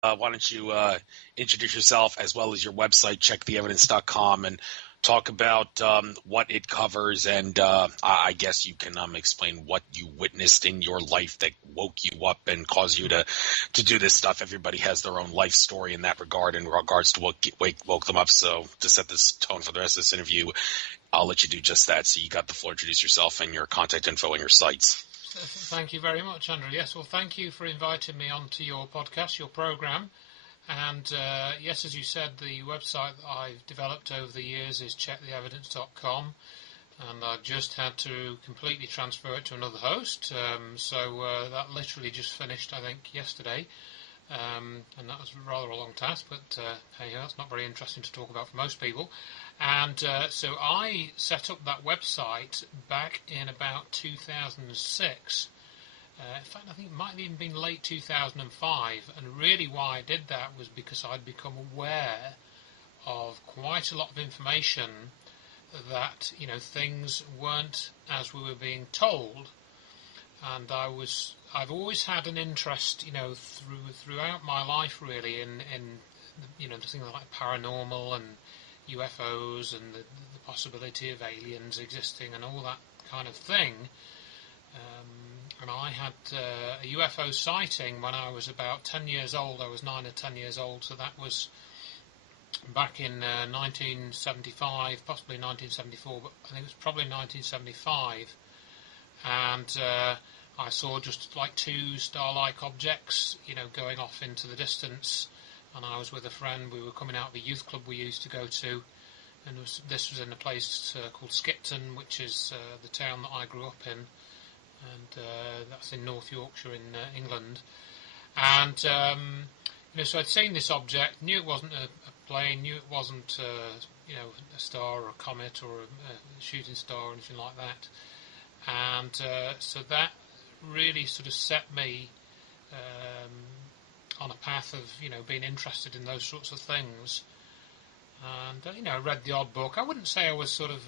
Why don't you introduce yourself as well as your website, checktheevidence.com, and talk about what it covers, and I guess you can explain what you witnessed in your life that woke you up and caused you to do this stuff. Everybody has their own life story in that regard, in regards to what woke them up. So to set this tone for the rest of this interview, I'll let you do just that. So you got the floor. Introduce yourself and your contact info and your sites. Thank you very much, Andrew. Yes, well, thank you for inviting me onto your podcast, your program. And yes, as you said, the website that I've developed over the years is checktheevidence.com, and I've just had to completely transfer it to another host. So that literally just finished, I think, yesterday. And that was rather a long task, but hey, that's not very interesting to talk about for most people. And so I set up that website back in about 2006. In fact, I think it might have even been late 2005. And really why I did that was because I'd become aware of quite a lot of information that, things weren't as we were being told. And I've always had an interest, throughout my life, really, in things like paranormal and UFOs and the possibility of aliens existing and all that kind of thing. And I had a UFO sighting when I was about 10 years old. I was 9 or 10 years old, so that was back in 1975, possibly 1974, but I think it was probably 1975. And I saw just like two star-like objects, going off into the distance. And I was with a friend. We were coming out of a youth club we used to go to, and this was in a place called Skipton, which is the town that I grew up in, and that's in North Yorkshire in England. And so I'd seen this object, knew it wasn't a plane, knew it wasn't a star or a comet or a shooting star or anything like that. And so that really sort of set me on a path of, being interested in those sorts of things. And, I read the odd book. I wouldn't say I was sort of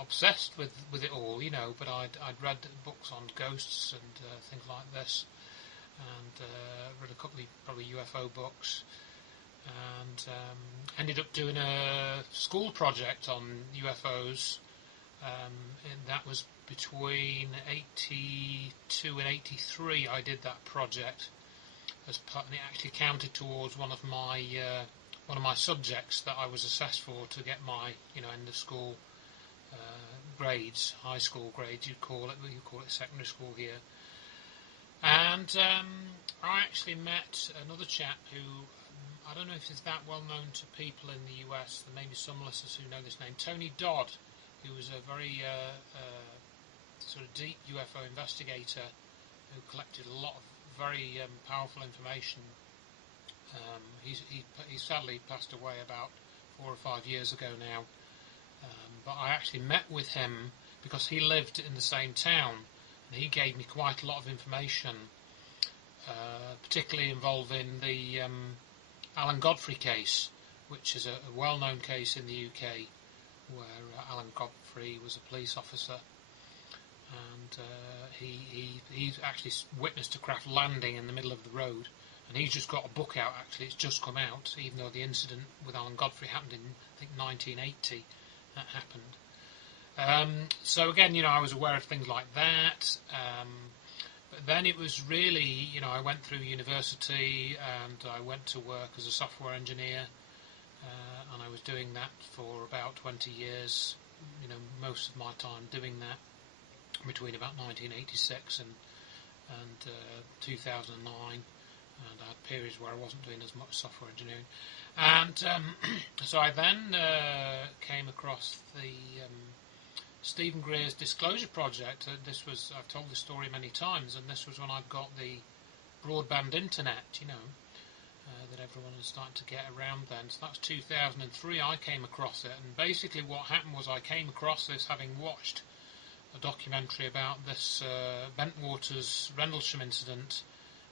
obsessed with it all, but I'd read books on ghosts and things like this, and read a couple of probably UFO books, and ended up doing a school project on UFOs, and that was between 82 and 83 I did that project, and it actually counted towards one of my subjects that I was assessed for to get my end of school grades, high school grades you call it secondary school here. And I actually met another chap who, I don't know if he's that well known to people in the US. There may be some listeners who know this name, Tony Dodd, who was a very sort of deep UFO investigator who collected a lot of very powerful information. He sadly passed away about 4 or 5 years ago now, but I actually met with him because he lived in the same town, and he gave me quite a lot of information, particularly involving the Alan Godfrey case, which is a well-known case in the UK, where Alan Godfrey was a police officer, and he actually witnessed a craft landing in the middle of the road. And he's just got a book out, actually. It's just come out, even though the incident with Alan Godfrey happened in, I think, 1980. That happened. So again, I was aware of things like that. But then it was really, I went through university and I went to work as a software engineer. And I was doing that for about 20 years, most of my time doing that, between about 1986 and 2009. And I had periods where I wasn't doing as much software engineering. And so I then came across the Stephen Greer's Disclosure Project. I've told this story many times, and this was when I got the broadband internet, that everyone was starting to get around then. So that's 2003 I came across it. And basically what happened was I came across this having watched a documentary about this Bentwaters Rendlesham incident,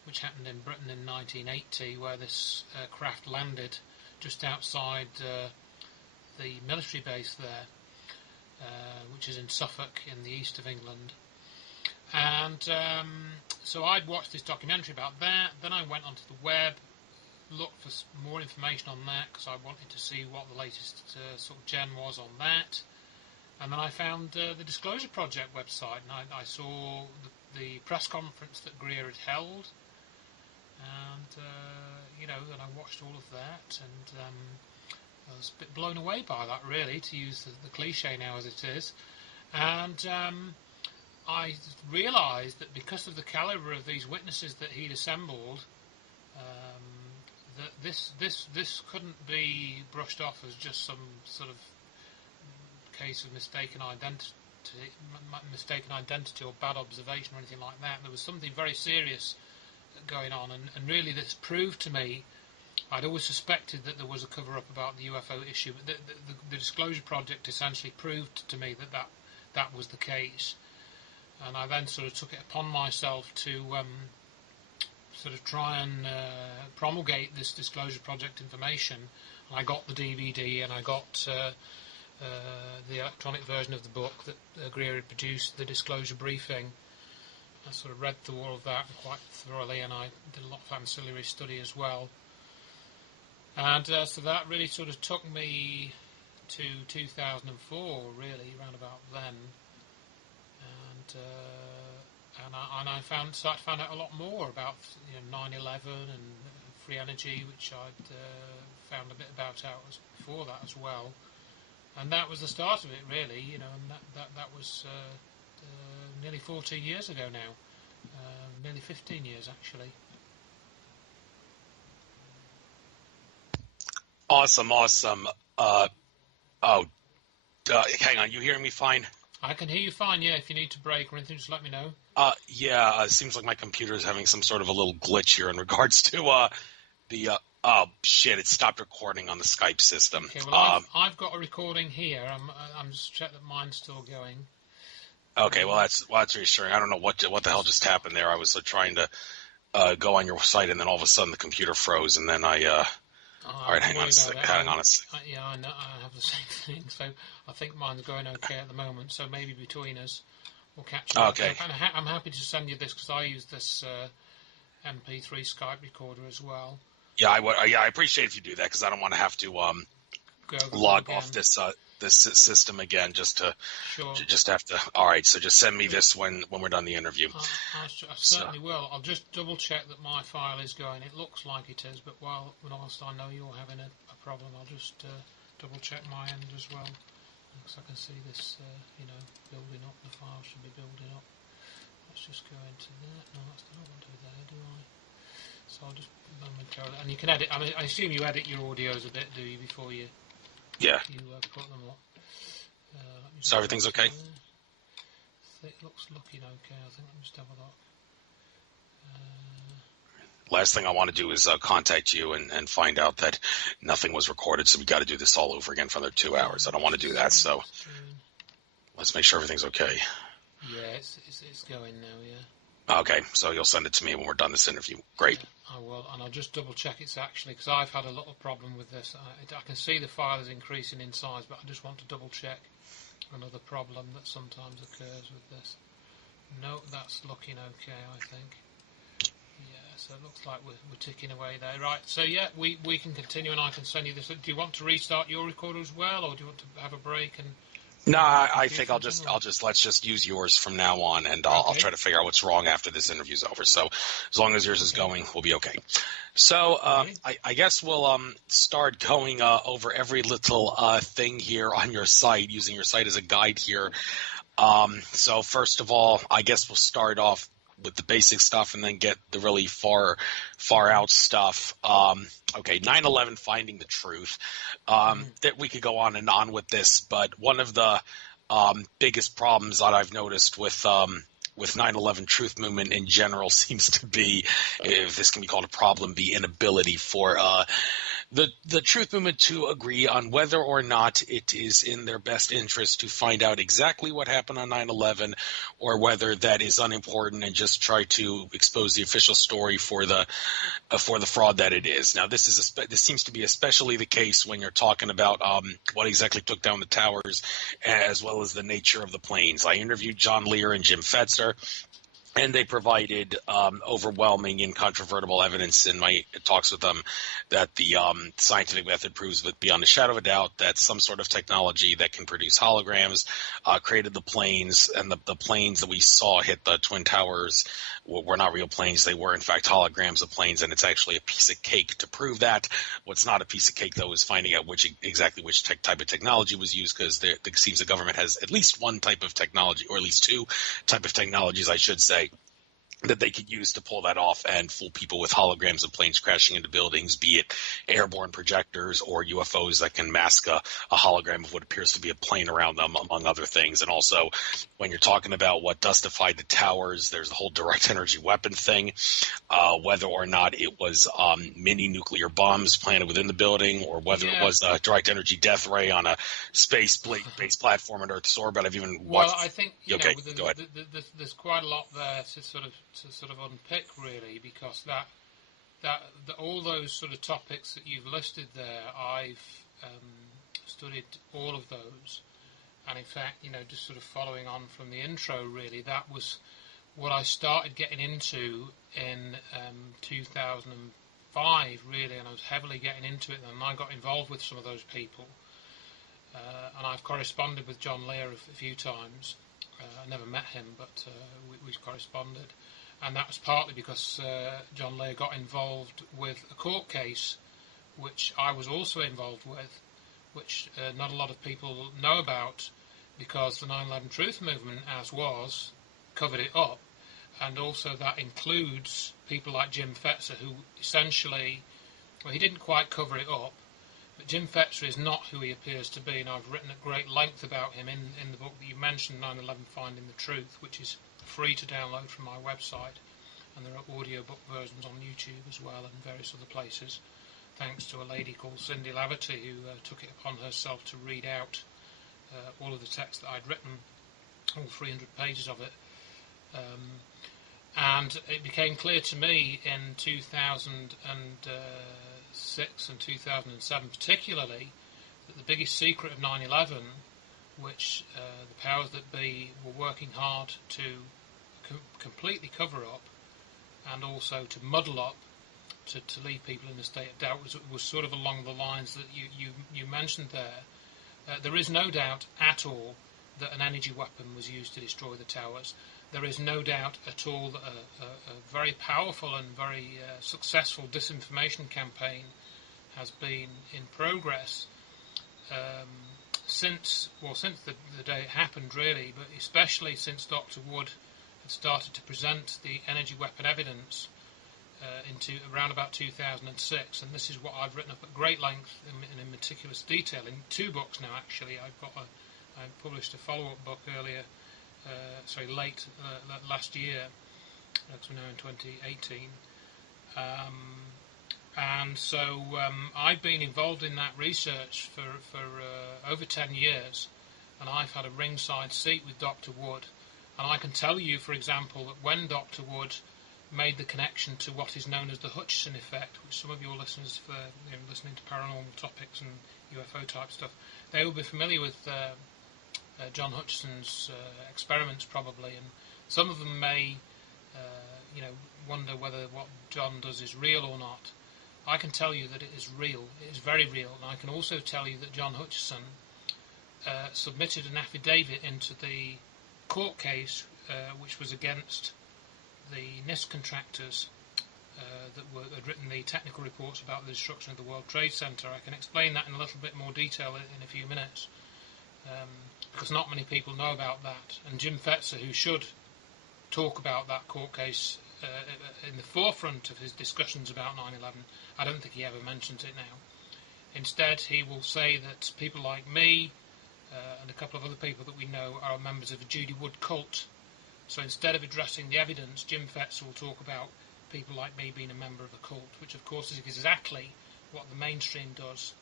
which happened in Britain in 1980, where this craft landed just outside the military base there, which is in Suffolk in the east of England. And so I'd watched this documentary about that. Then I went onto the web, looked for more information on that because I wanted to see what the latest sort of gen was on that. And then I found the Disclosure Project website, and I saw the press conference that Greer had held, and and I watched all of that, and I was a bit blown away by that, really, to use the cliche now as it is. And I realised that because of the calibre of these witnesses that he'd assembled, that this couldn't be brushed off as just some sort of case of mistaken identity or bad observation or anything like that. There was something very serious going on, and really this proved to me, I'd always suspected that there was a cover-up about the UFO issue, but the Disclosure Project essentially proved to me that was the case. And I then sort of took it upon myself to sort of try and promulgate this Disclosure Project information. And I got the DVD, and I got the electronic version of the book that Greer had produced, the Disclosure Briefing. I sort of read through all of that quite thoroughly, and I did a lot of ancillary study as well. And so that really sort of took me to 2004, really, around about then. And I started to find out a lot more about 9/11 and free energy, which I'd found a bit about out before that as well. And that was the start of it, really, and that was nearly 14 years ago now, nearly 15 years actually. Awesome. Hang on, you hearing me fine? I can hear you fine, yeah. If you need to break or anything, just let me know. It seems like my computer is having some sort of a little glitch here in regards to oh shit! It stopped recording on the Skype system. Okay, well, I've got a recording here. I'm just checking that mine's still going. Okay, well that's reassuring. I don't know what the hell just happened there. I was trying to go on your site, and then all of a sudden the computer froze, and then all right, hang on a second. Yeah, I know. I have the same thing. So I think mine's going okay at the moment. So maybe between us, we'll catch up. Okay. I'm happy to send you this because I use this MP3 Skype recorder as well. Yeah, I appreciate if you do that because I don't want to have to log off this system again just to have to. All right, so just send me this when we're done the interview. I certainly will. I'll just double check that my file is going. It looks like it is, but whilst I know you're having a problem, I'll just double check my end as well because I can see this building up. The file should be building up. Let's just go into that. No, that's not what I do there, do I? So I'll just momentarily, and you can edit. I mean, I assume you edit your audios a bit, do you, before you? Yeah. You put them up. So everything's okay? It looks looking okay. I think let me just have a look. Last thing I want to do is contact you and find out that nothing was recorded, so we got to do this all over again for another 2 hours. I don't want to do that, so let's make sure everything's okay. Yeah, it's going now, yeah. Okay, so you'll send it to me when we're done this interview. Great. Yeah, I will, and I'll just double check it's actually, because I've had a little problem with this. I can see the file is increasing in size, but I just want to double check another problem that sometimes occurs with this. No, that's looking okay, I think. Yeah, so it looks like we're ticking away there. Right, so yeah, we can continue and I can send you this. Do you want to restart your recorder as well, or do you want to have a break and... No, I think let's just use yours from now on, and I'll try to figure out what's wrong after this interview's over. So as long as yours is going, we'll be okay. So I guess we'll start going over every little thing here on your site, using your site as a guide here. So first of all, I guess we'll start off with the basic stuff and then get the really far out stuff. Okay, 9/11, finding the truth. That we could go on and on with this, but one of the biggest problems that I've noticed with 9/11 truth movement in general seems to be, if this can be called a problem, the inability for the truth movement to agree on whether or not it is in their best interest to find out exactly what happened on 9/11, or whether that is unimportant and just try to expose the official story for the fraud that it is. Now, this seems to be especially the case when you're talking about what exactly took down the towers, as well as the nature of the planes. I interviewed John Lear and Jim Fetzer, And they provided overwhelming, incontrovertible evidence in my talks with them that the scientific method proves beyond a shadow of a doubt that some sort of technology that can produce holograms created the planes, and the planes that we saw hit the Twin Towers were not real planes. They were, in fact, holograms of planes, and it's actually a piece of cake to prove that. What's not a piece of cake, though, is finding out exactly which type of technology was used, because it seems the government has at least one type of technology, or at least two type of technologies, I should say, that they could use to pull that off and fool people with holograms of planes crashing into buildings, be it airborne projectors or UFOs that can mask a hologram of what appears to be a plane around them, among other things. And also, when you're talking about what dustified the towers, there's the whole direct energy weapon thing, whether or not it was mini nuclear bombs planted within the building, or whether it was a direct energy death ray on a space-based platform in Earth's orbit. I've even watched. Well, I think go ahead. There's quite a lot there to sort of unpick, really, because that all those sort of topics that you've listed there, I've studied all of those, and in fact, just sort of following on from the intro, really, that was what I started getting into in 2005, really, and I was heavily getting into it, and I got involved with some of those people, and I've corresponded with John Lear a few times. I never met him, but we corresponded. And that was partly because John Lear got involved with a court case, which I was also involved with, which not a lot of people know about, because the 9/11 Truth Movement, as was, covered it up. And also that includes people like Jim Fetzer, who essentially, well, he didn't quite cover it up, but Jim Fetzer is not who he appears to be, and I've written at great length about him in the book that you mentioned, 9/11 Finding the Truth, which is free to download from my website, and there are audiobook versions on YouTube as well and various other places, thanks to a lady called Cindy Laverty, who took it upon herself to read out all of the text that I'd written, all 300 pages of it. And it became clear to me in 2006 and 2007 particularly that the biggest secret of 9/11, which the powers that be were working hard to completely cover up and also to muddle up, to leave people in a state of doubt, was sort of along the lines that you mentioned there. There is no doubt at all that an energy weapon was used to destroy the towers. There is no doubt at all that a very powerful and very successful disinformation campaign has been in progress since the day it happened, really, but especially since Dr. Wood had started to present the energy weapon evidence around about 2006, and this is what I've written up at great length in meticulous detail in 2 books now. Actually, I published a follow-up book late last year, because we're now in 2018. And so I've been involved in that research for over 10 years, and I've had a ringside seat with Dr. Wood. And I can tell you, for example, that when Dr. Wood made the connection to what is known as the Hutchison effect, which some of your listeners, for listening to paranormal topics and UFO type stuff, they will be familiar with John Hutchison's experiments probably, and some of them may wonder whether what John does is real or not. I can tell you that it is real. It is very real, and I can also tell you that John Hutchison submitted an affidavit into the court case which was against the NIST contractors that had written the technical reports about the destruction of the World Trade Center. I can explain that in a little bit more detail in a few minutes, because not many people know about that. And Jim Fetzer, who should talk about that court case in the forefront of his discussions about 9/11, I don't think he ever mentions it now. Instead, he will say that people like me and a couple of other people that we know are members of a Judy Wood cult. So instead of addressing the evidence, Jim Fetzer will talk about people like me being a member of a cult, which of course is exactly what the mainstream does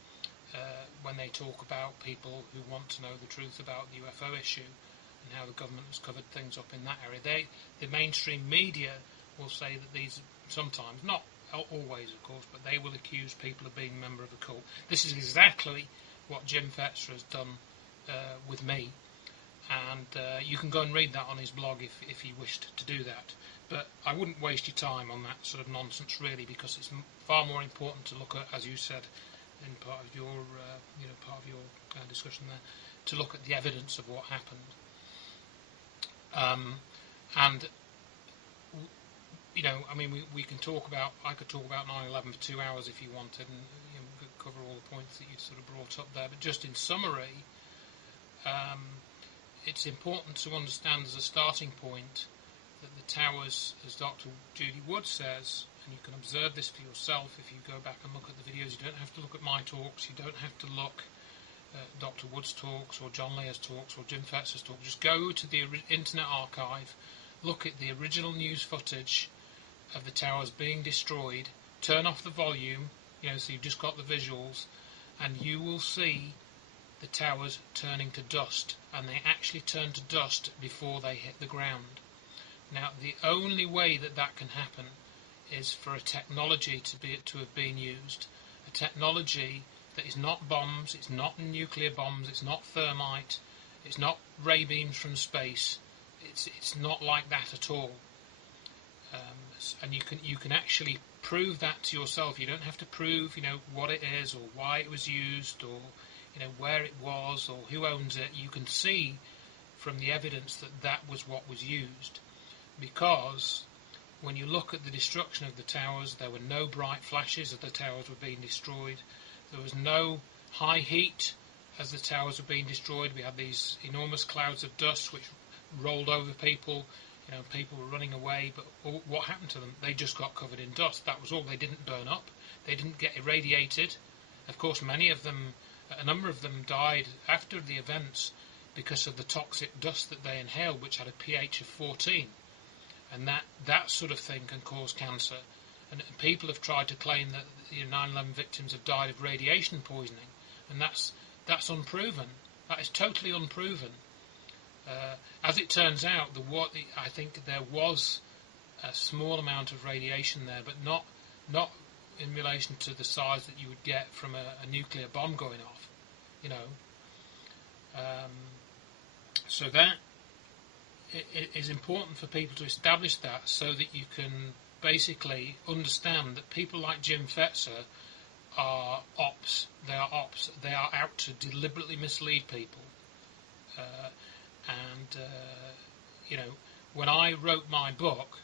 when they talk about people who want to know the truth about the UFO issue and how the government has covered things up in that area. The mainstream media will say that these sometimes, not always of course, but they will accuse people of being a member of a cult. This is exactly what Jim Fetzer has done with me. and you can go and read that on his blog if you wished to do that. But I wouldn't waste your time on that sort of nonsense, really, because it's far more important to look at, as you said in part of your discussion there, to look at the evidence of what happened. And I mean, we can talk about. I could talk about 9/11 for 2 hours if you wanted, and we could cover all the points that you sort of brought up there. But just in summary, it's important to understand as a starting point that the towers, as Dr. Judy Wood says, and you can observe this for yourself if you go back and look at the videos. You don't have to look at my talks. You don't have to look at Dr. Wood's talks or John Lear's talks or Jim Fetzer's talk. Just go to the Internet Archive, look at the original news footage of the towers being destroyed, turn off the volume, so you've just got the visuals, and you will see the towers turning to dust, and they actually turn to dust before they hit the ground. Now, the only way that can happen is for a technology to have been used, a technology that is not bombs, it's not nuclear bombs, it's not thermite, it's not ray beams from space, it's not like that at all. And you can actually prove that to yourself. You don't have to prove, what it is or why it was used or, where it was or who owns it. You can see from the evidence that was what was used, because when you look at the destruction of the towers, there were no bright flashes as the towers were being destroyed. There was no high heat as the towers were being destroyed. We had these enormous clouds of dust which rolled over people. People were running away, but what happened to them? They just got covered in dust. That was all. They didn't burn up. They didn't get irradiated. Of course, a number of them died after the events because of the toxic dust that they inhaled, which had a pH of 14. And that sort of thing can cause cancer. And people have tried to claim that 9/11 victims have died of radiation poisoning, and that's unproven. That is totally unproven. As it turns out, I think there was a small amount of radiation there, but not in relation to the size that you would get from a nuclear bomb going off. So that it is important for people to establish that, so that you can basically understand that people like Jim Fetzer are ops. They are ops. They are out to deliberately mislead people. When I wrote my book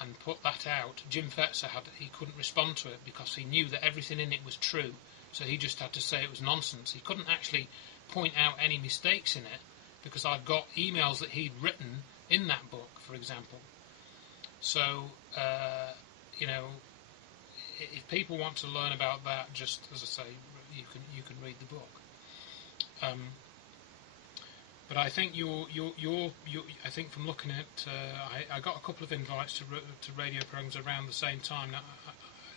and put that out, Jim Fetzer he couldn't respond to it because he knew that everything in it was true. So he just had to say it was nonsense. He couldn't actually point out any mistakes in it because I've got emails that he'd written in that book, for example. So if people want to learn about that, just as I say, you can read the book. But I think I think from looking at, I got a couple of invites to radio programs around the same time. Now,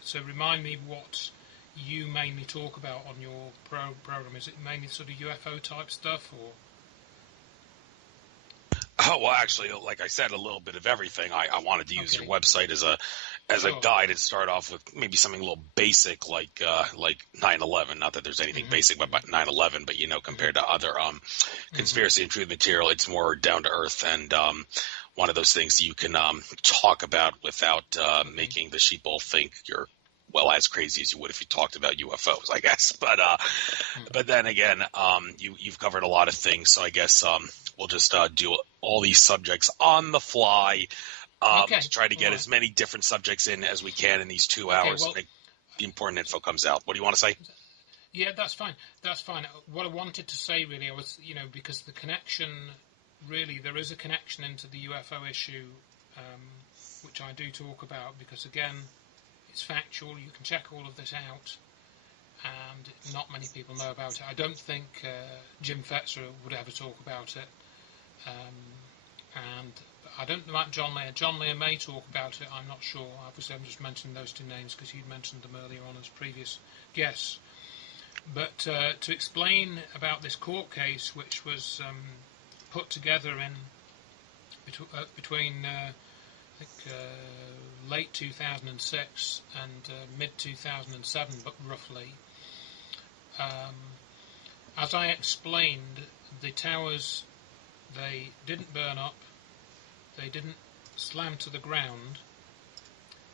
so remind me what you mainly talk about on your program. Is it mainly sort of UFO type stuff, or? Oh, well, actually, like I said, a little bit of everything. I wanted to use your website as a guide and start off with maybe something a little basic like 9/11. Not that there's anything basic about 9/11, but compared to other conspiracy and truth material, it's more down to earth and one of those things you can talk about without making the sheeple think you're as crazy as you would if you talked about UFOs, I guess. But then again, you've covered a lot of things, so I guess we'll just do all these subjects on the fly to try to get as many different subjects in as we can in these 2 hours and make the important info comes out. What do you want to say? Yeah, that's fine. That's fine. What I wanted to say really was, because the connection, really, there is a connection into the UFO issue, which I do talk about, because again, it's factual. You can check all of this out, and not many people know about it. I don't think Jim Fetzer would ever talk about it, and I don't know about John Lear. John Lear may talk about it. I'm not sure. Obviously, I'm just mentioning those two names because you'd mentioned them earlier on as previous guests. But to explain about this court case, which was put together in between late 2006 and mid 2007, but roughly, As I explained, the towers, they didn't burn up, they didn't slam to the ground,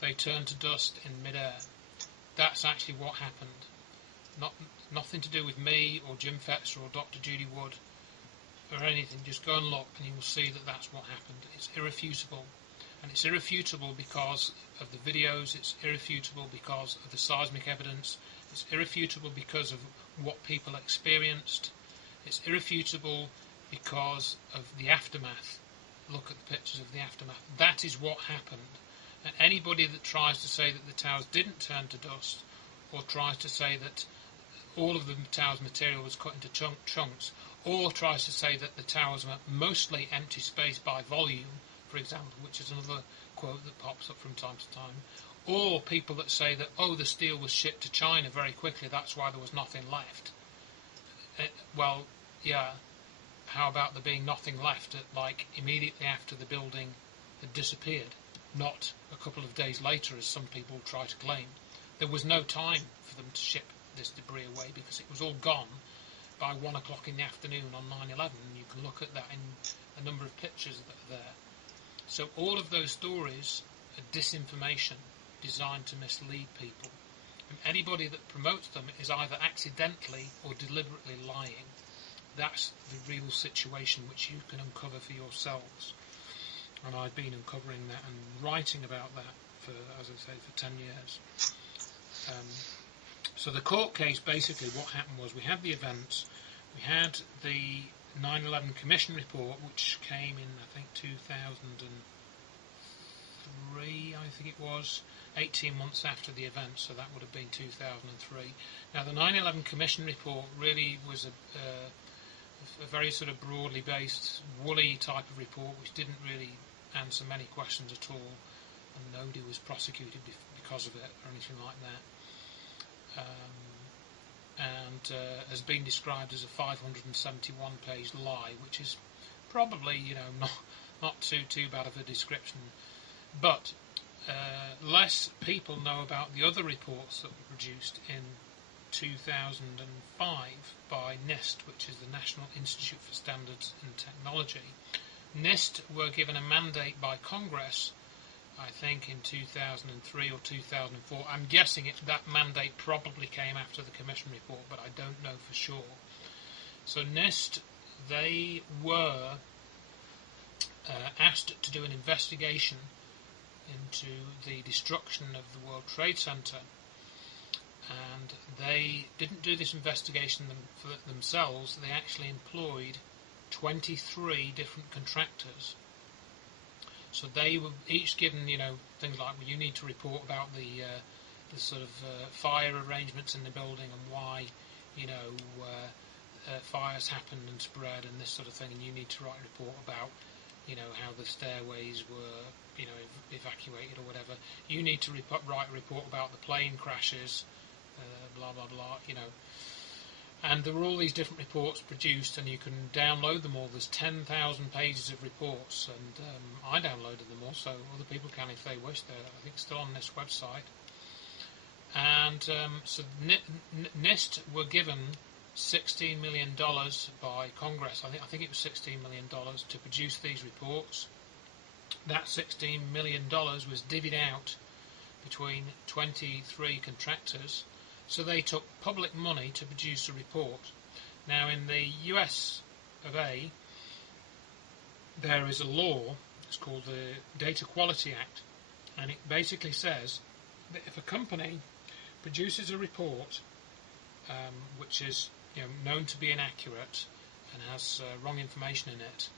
they turned to dust in mid-air. That's actually what happened. Nothing to do with me or Jim Fetzer or Dr. Judy Wood or anything. Just go and look and you will see that that's what happened. It's irrefutable. And it's irrefutable because of the videos, it's irrefutable because of the seismic evidence, it's irrefutable because of what people experienced, it's irrefutable because of the aftermath. Look at the pictures of the aftermath. That is what happened. And anybody that tries to say that the towers didn't turn to dust, or tries to say that all of the tower's material was cut into chunks, or tries to say that the towers were mostly empty space by volume, for example, which is another quote that pops up from time to time, or people that say that, oh, the steel was shipped to China very quickly, that's why there was nothing left. Well, yeah, how about there being nothing left immediately after the building had disappeared, not a couple of days later, as some people try to claim? There was no time for them to ship this debris away because it was all gone by 1 o'clock in the afternoon on 9/11, and you can look at that in a number of pictures that are there. So all of those stories are disinformation designed to mislead people. And anybody that promotes them is either accidentally or deliberately lying. That's the real situation which you can uncover for yourselves. And I've been uncovering that and writing about that for, as I say, for 10 years. So the court case, basically what happened was we had the events, we had the 9/11 Commission report, which came in, I think, 2003, I think it was, 18 months after the event, so that would have been 2003. Now, the 9/11 Commission report really was a very sort of broadly based, woolly type of report, which didn't really answer many questions at all, and nobody was prosecuted because of it or anything like that. And has been described as a 571-page lie, which is probably, not too bad of a description. But less people know about the other reports that were produced in 2005 by NIST, which is the National Institute for Standards and Technology. NIST were given a mandate by Congress, I think in 2003 or 2004. I'm guessing that mandate probably came after the Commission report, but I don't know for sure. So NIST, they were asked to do an investigation into the destruction of the World Trade Center, and they didn't do this investigation for themselves. They actually employed 23 different contractors. So they were each given, things like, well, you need to report about the sort of fire arrangements in the building and why, fires happened and spread and this sort of thing, and you need to write a report about, how the stairways were, evacuated or whatever. You need to write a report about the plane crashes, blah, blah, blah, And there were all these different reports produced, and you can download them all. There's 10,000 pages of reports, and I downloaded them all, so other people can if they wish. They're, I think, still on this website. And so NIST were given $16 million by Congress. I think it was $16 million to produce these reports. That $16 million was divvied out between 23 contractors. So they took public money to produce a report. Now, in the US of A, there is a law, it's called the Data Quality Act, and it basically says that if a company produces a report which is known to be inaccurate and has wrong information in it,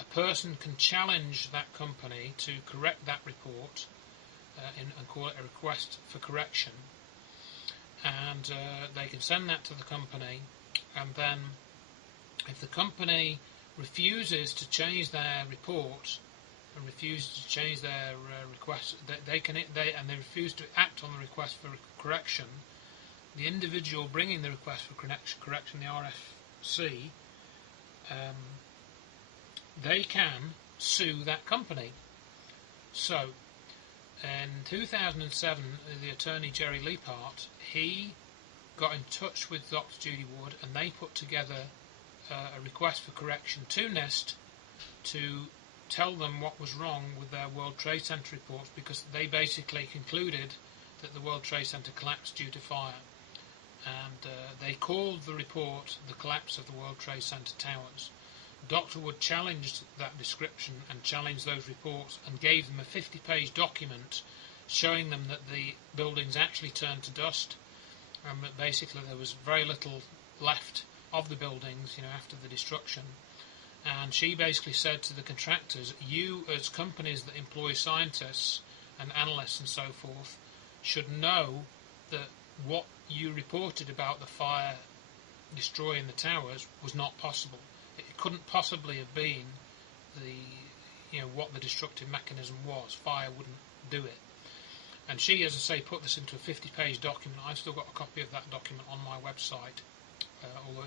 a person can challenge that company to correct that report and call it a request for correction. And they can send that to the company, and then if the company refuses to change their report and refuses to change their request, they refuse to act on the request for correction, the individual bringing the request for correction, the RFC, they can sue that company. So, in 2007, the attorney Jerry Leapart, he got in touch with Dr. Judy Wood, and they put together a request for correction to NIST to tell them what was wrong with their World Trade Center reports, because they basically concluded that the World Trade Center collapsed due to fire. And they called the report the collapse of the World Trade Center towers. Dr. Wood challenged that description and challenged those reports and gave them a 50-page document showing them that the buildings actually turned to dust, and that basically there was very little left of the buildings, after the destruction. And she basically said to the contractors, you as companies that employ scientists and analysts and so forth should know that what you reported about the fire destroying the towers was not possible. It couldn't possibly have been what the destructive mechanism was. Fire wouldn't do it. And she, as I say, put this into a 50-page document. I've still got a copy of that document on my website, although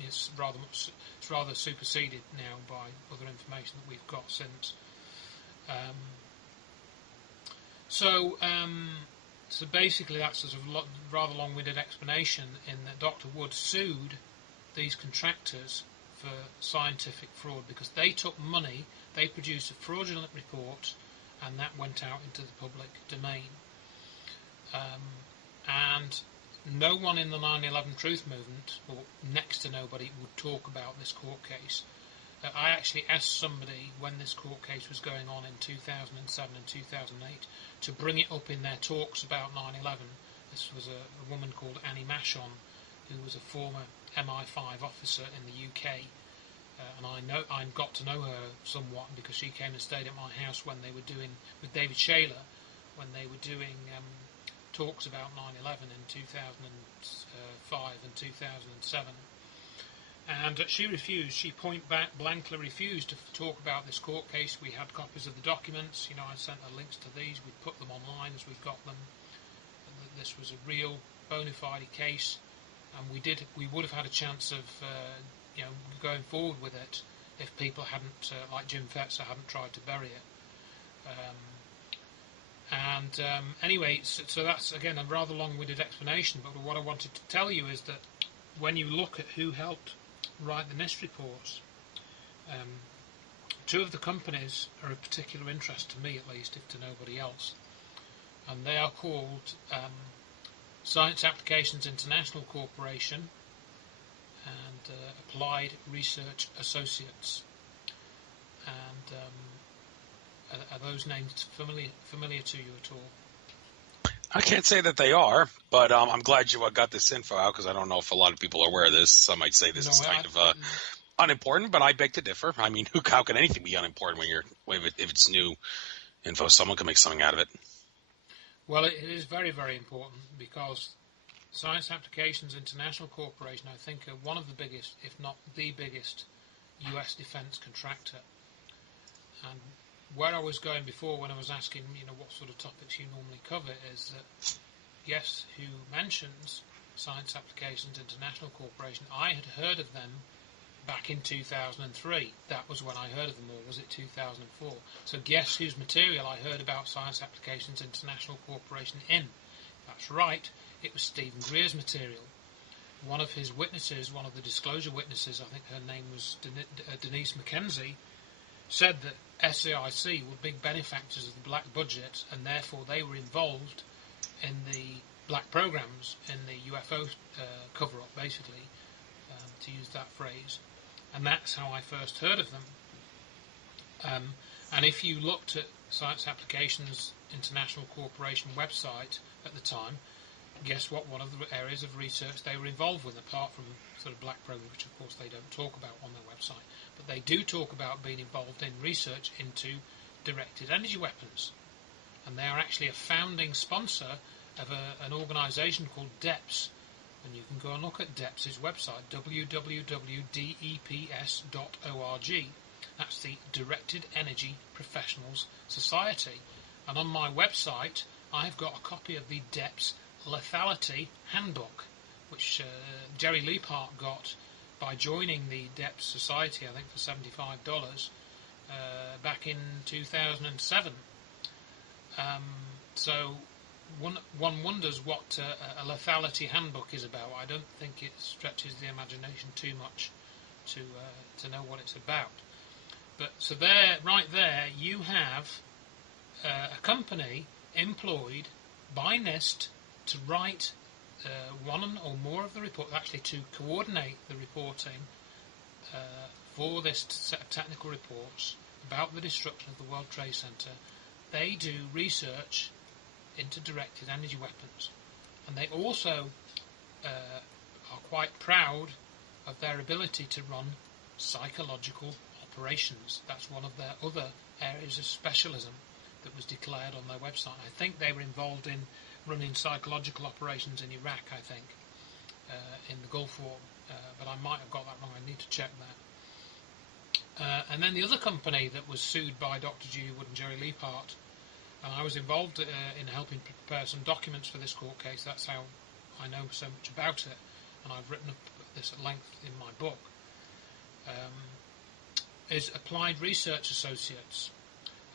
it's rather superseded now by other information that we've got since. So basically that's a sort of rather long-winded explanation in that Dr. Wood sued these contractors for scientific fraud because they took money, they produced a fraudulent report, and that went out into the public domain. And no one in the 9/11 Truth Movement, or next to nobody, would talk about this court case. I actually asked somebody when this court case was going on in 2007 and 2008 to bring it up in their talks about 9/11. This was a woman called Annie Mashon, who was a former MI5 officer in the UK, and I got to know her somewhat because she came and stayed at my house when they were doing, with David Shaler, when they were doing talks about 9/11 in 2005 and 2007. And she refused. She blankly refused to talk about this court case. We had copies of the documents. I sent her links to these. We put them online as we've got them. This was a real bona fide case, and we would have had a chance of going forward with it if people hadn't, like Jim Fetzer, hadn't tried to bury it. Anyway, so that's again a rather long-winded explanation. But what I wanted to tell you is that when you look at who helped write the NIST reports, two of the companies are of particular interest to me, at least, if to nobody else, and they are called Science Applications International Corporation and Applied Research Associates. And are those names familiar to you at all? I can't say that they are, but I'm glad you got this info out, because I don't know if a lot of people are aware of this. Some might say this is kind of unimportant, but I beg to differ. I mean, how can anything be unimportant if it's new info? Someone can make something out of it. Well, it is very, very important, because Science Applications International Corporation, I think, are one of the biggest, if not the biggest, US defence contractor. And where I was going before when I was asking, what sort of topics you normally cover, is that, yes, who mentions Science Applications International Corporation, I had heard of them back in 2003. That was when I heard of them, or was it 2004? So guess whose material I heard about Science Applications International Corporation in? That's right, it was Stephen Greer's material. One of his witnesses, one of the disclosure witnesses, I think her name was Denise McKenzie, said that SAIC were big benefactors of the black budget, and therefore they were involved in the black programs, in the UFO cover-up, basically, to use that phrase. And that's how I first heard of them. And if you looked at Science Applications International Corporation website at the time, guess what? One of the areas of research they were involved with, apart from sort of black programs, which of course they don't talk about on their website, but they do talk about being involved in research into directed energy weapons. And they are actually a founding sponsor of an organisation called DEPS. And you can go and look at DEPS's website, www.deps.org. That's the Directed Energy Professionals Society. And on my website, I've got a copy of the DEPS Lethality Handbook, which Jerry Leapart got by joining the DEPS Society, I think for $75, back in 2007. So one wonders what a lethality handbook is about. I don't think it stretches the imagination too much to know what it's about. But so there, right there, you have a company employed by NIST to write one or more of the report, actually to coordinate the reporting for this set of technical reports about the destruction of the World Trade Center. They do research into directed energy weapons, and they also are quite proud of their ability to run psychological operations. That's one of their other areas of specialism that was declared on their website. I think they were involved in running psychological operations in Iraq, I think, in the Gulf War, but I might have got that wrong. I need to check that. And then the other company that was sued by Dr. Judy Wood and Jerry Leapart, and I was involved in helping prepare some documents for this court case. That's how I know so much about it, and I've written up this at length in my book, is Applied Research Associates.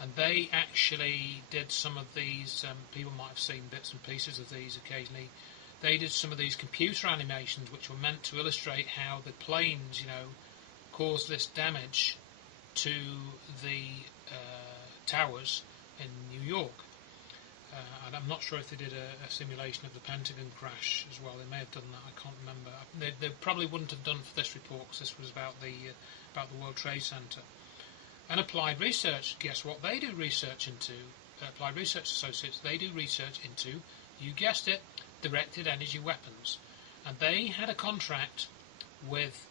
And they actually did some of these, people might have seen bits and pieces of these occasionally. They did some of these computer animations which were meant to illustrate how the planes, caused this damage to the towers in New York. And I'm not sure if they did a simulation of the Pentagon crash as well. They may have done that, I can't remember. They probably wouldn't have done for this report, because this was about the World Trade Center. And Applied Research, guess what they do research into? Applied Research Associates, they do research into, you guessed it, directed energy weapons. And they had a contract with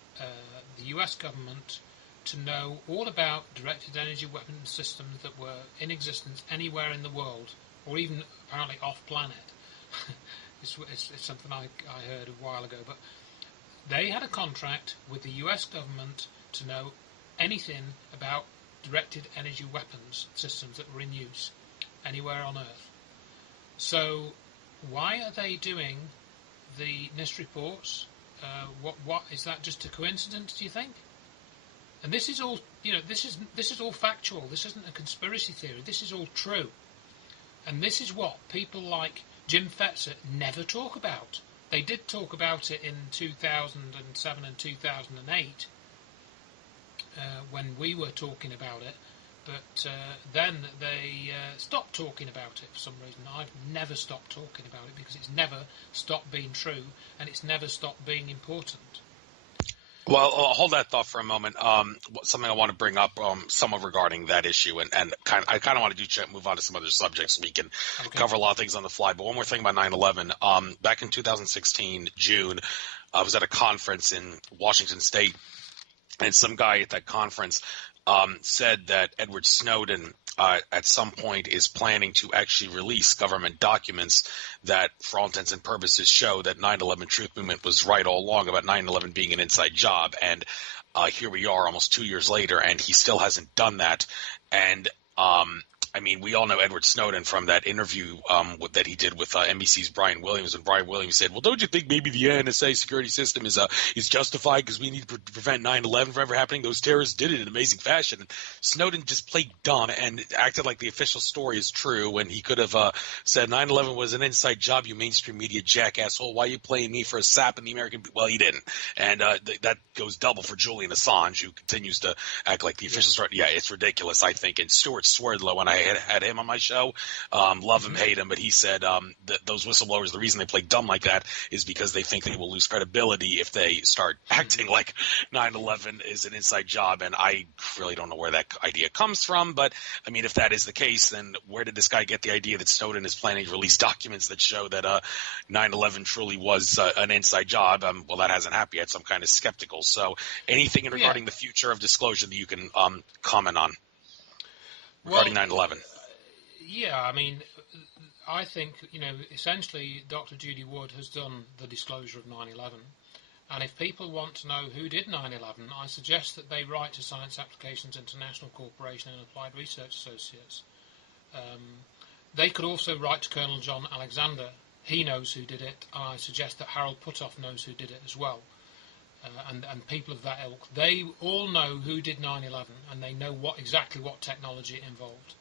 the US government to know all about directed energy weapon systems that were in existence anywhere in the world, or even apparently off-planet. it's something I heard a while ago. But they had a contract with the US government to know anything about directed energy weapons systems that were in use anywhere on Earth. So why are they doing the NIST reports? What is that, just a coincidence, do you think? And this is all, this is all factual. This isn't a conspiracy theory. This is all true. And this is what people like Jim Fetzer never talk about. They did talk about it in 2007 and 2008 when we were talking about it, but then they stopped talking about it for some reason. I've never stopped talking about it because it's never stopped being true, and it's never stopped being important. Well, hold that thought for a moment. Something I want to bring up, somewhat regarding that issue, and I kind of want to move on to some other subjects so we can cover a lot of things on the fly. But one more thing about 9/11. Back in 2016, June, I was at a conference in Washington State, and some guy at that conference said that Edward Snowden at some point is planning to actually release government documents that, for all intents and purposes, show that 9/11 Truth Movement was right all along about 9/11 being an inside job. And here we are almost 2 years later, and he still hasn't done that. And I mean, we all know Edward Snowden from that interview that he did with NBC's Brian Williams, and Brian Williams said, well, don't you think maybe the NSA security system is justified because we need to prevent 9/11 from ever happening? Those terrorists did it in amazing fashion. And Snowden just played dumb and acted like the official story is true when he could have said 9/11 was an inside job, you mainstream media jackasshole. Why are you playing me for a sap in the American – well, he didn't. And that goes double for Julian Assange, who continues to act like the official story. Yeah, it's ridiculous, I think. And Stuart Swerdlow, when I had him on my show, love him, hate him, but he said that those whistleblowers, the reason they play dumb like that is because they think they will lose credibility if they start acting like 9/11 is an inside job, and I really don't know where that idea comes from. But, I mean, if that is the case, then where did this guy get the idea that Snowden is planning to release documents that show that 9/11 truly was an inside job? Well, that hasn't happened yet, so I'm kind of skeptical. So anything regarding the future of disclosure that you can comment on regarding 9/11? Yeah, I mean, I think, essentially Dr. Judy Wood has done the disclosure of 9/11. And if people want to know who did 9/11, I suggest that they write to Science Applications International Corporation and Applied Research Associates. They could also write to Colonel John Alexander. He knows who did it. And I suggest that Harold Puthoff knows who did it as well. And people of that ilk. They all know who did 9/11, and they know exactly what technology it involved.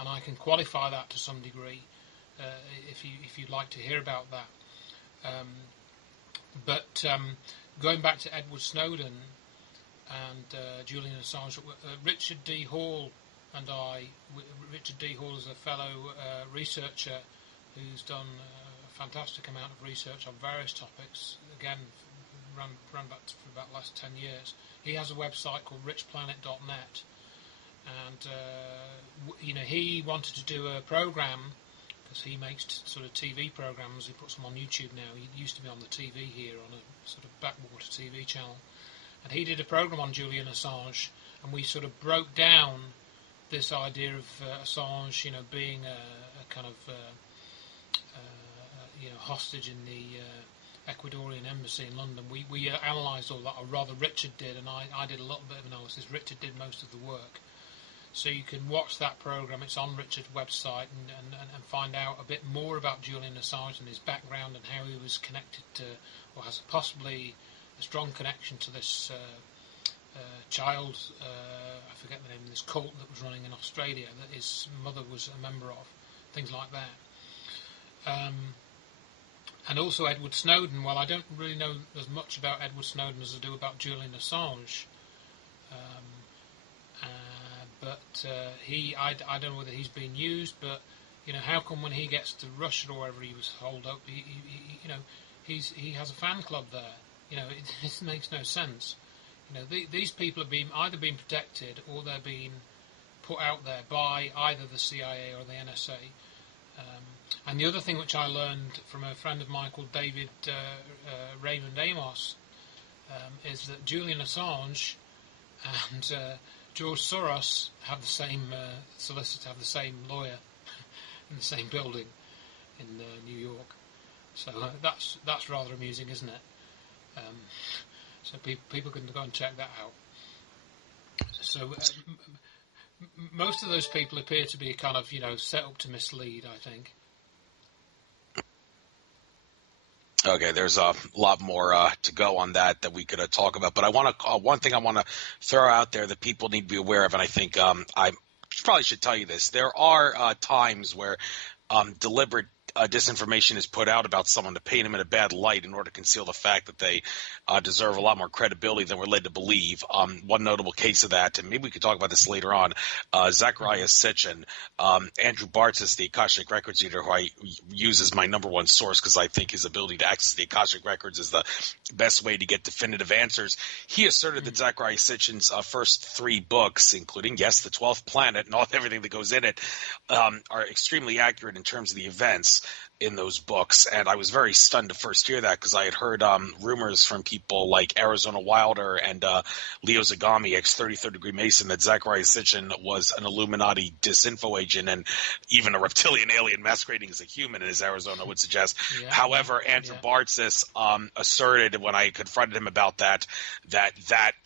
And I can qualify that to some degree. if you'd like to hear about that. But going back to Edward Snowden and Julian Assange, Richard D. Hall and Richard D. Hall is a fellow researcher who's done a fantastic amount of research on various topics, again, ran back for about the last 10 years. He has a website called richplanet.net, and he wanted to do a program, because he makes sort of TV programs. He puts them on YouTube now. He used to be on the TV here on a sort of backwater TV channel, and he did a program on Julian Assange, and we sort of broke down this idea of Assange, being a kind of hostage in the Ecuadorian embassy in London. We analysed all that, or rather Richard did, and I did a little bit of analysis. Richard did most of the work. So you can watch that program. It's on Richard's website, and find out a bit more about Julian Assange and his background and how he was connected to, or has possibly a strong connection to this child, I forget the name of this cult that was running in Australia that his mother was a member of, things like that. And also Edward Snowden. Well, I don't really know as much about Edward Snowden as I do about Julian Assange. But I don't know whether he's been used, but how come when he gets to Russia or wherever he was holed up, he has a fan club there? It makes no sense. These people have either been protected or they're being put out there by either the CIA or the NSA. And the other thing which I learned from a friend of mine called David Raymond Amos is that Julian Assange and George Soros have the same solicitor, have the same lawyer in the same building in New York. So that's rather amusing, isn't it? So people can go and check that out. So most of those people appear to be kind of set up to mislead, I think. Okay, there's a lot more to go on that we could talk about, but I want to one thing I want to throw out there that people need to be aware of, and I think I probably should tell you this. There are times where deliberate disinformation is put out about someone to paint them in a bad light in order to conceal the fact that they deserve a lot more credibility than we're led to believe. One notable case of that, and maybe we could talk about this later on, Zachariah Sitchin, Andrew Bartzis, the Akashic Records reader, who I use as my number one source because I think his ability to access the Akashic Records is the best way to get definitive answers. He asserted that Zachariah Sitchin's first 3 books, including, yes, The 12th Planet and everything that goes in it, are extremely accurate in terms of the events in those books, and I was very stunned to first hear that because I had heard rumors from people like Arizona Wilder and Leo Zagami, ex-33rd Degree Mason, that Zachariah Sitchin was an Illuminati disinfo agent and even a reptilian alien masquerading as a human, as Arizona would suggest. Yeah. However, Andrew Bartzis asserted when I confronted him about that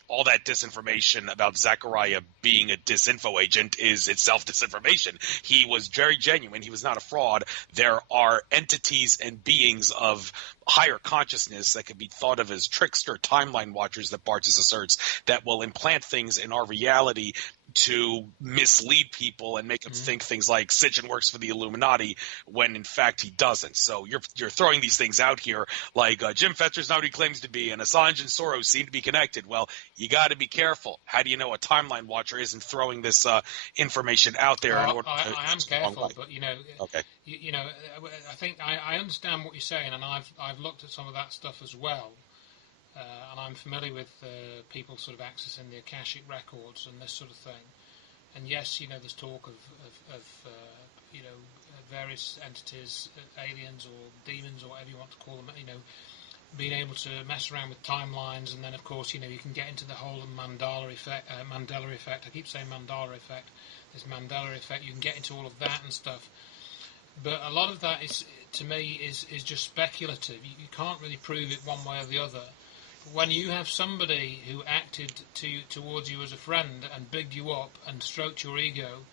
all that disinformation about Zachariah being a disinfo agent is itself disinformation. He was very genuine. He was not a fraud. There are entities and beings of higher consciousness that can be thought of as trickster timeline watchers that Bartzis asserts that will implant things in our reality to mislead people and make them think things like Sitchin works for the Illuminati when in fact he doesn't. So you're throwing these things out here like Jim Fetzer's not what he claims to be and Assange and Soros seem to be connected. Well, you got to be careful. How do you know a timeline watcher isn't throwing this information out there? I am careful, but okay. I think I understand what you're saying, and I've looked at some of that stuff as well. And I'm familiar with people sort of accessing the Akashic records and this sort of thing. And yes, there's talk of various entities, aliens or demons or whatever you want to call them, being able to mess around with timelines. And then, of course, you can get into the whole Mandela effect. I keep saying Mandela effect. This Mandela effect, you can get into all of that and stuff. But a lot of that is, to me, is just speculative. You can't really prove it one way or the other. When you have somebody who acted towards you as a friend and bigged you up and stroked your ego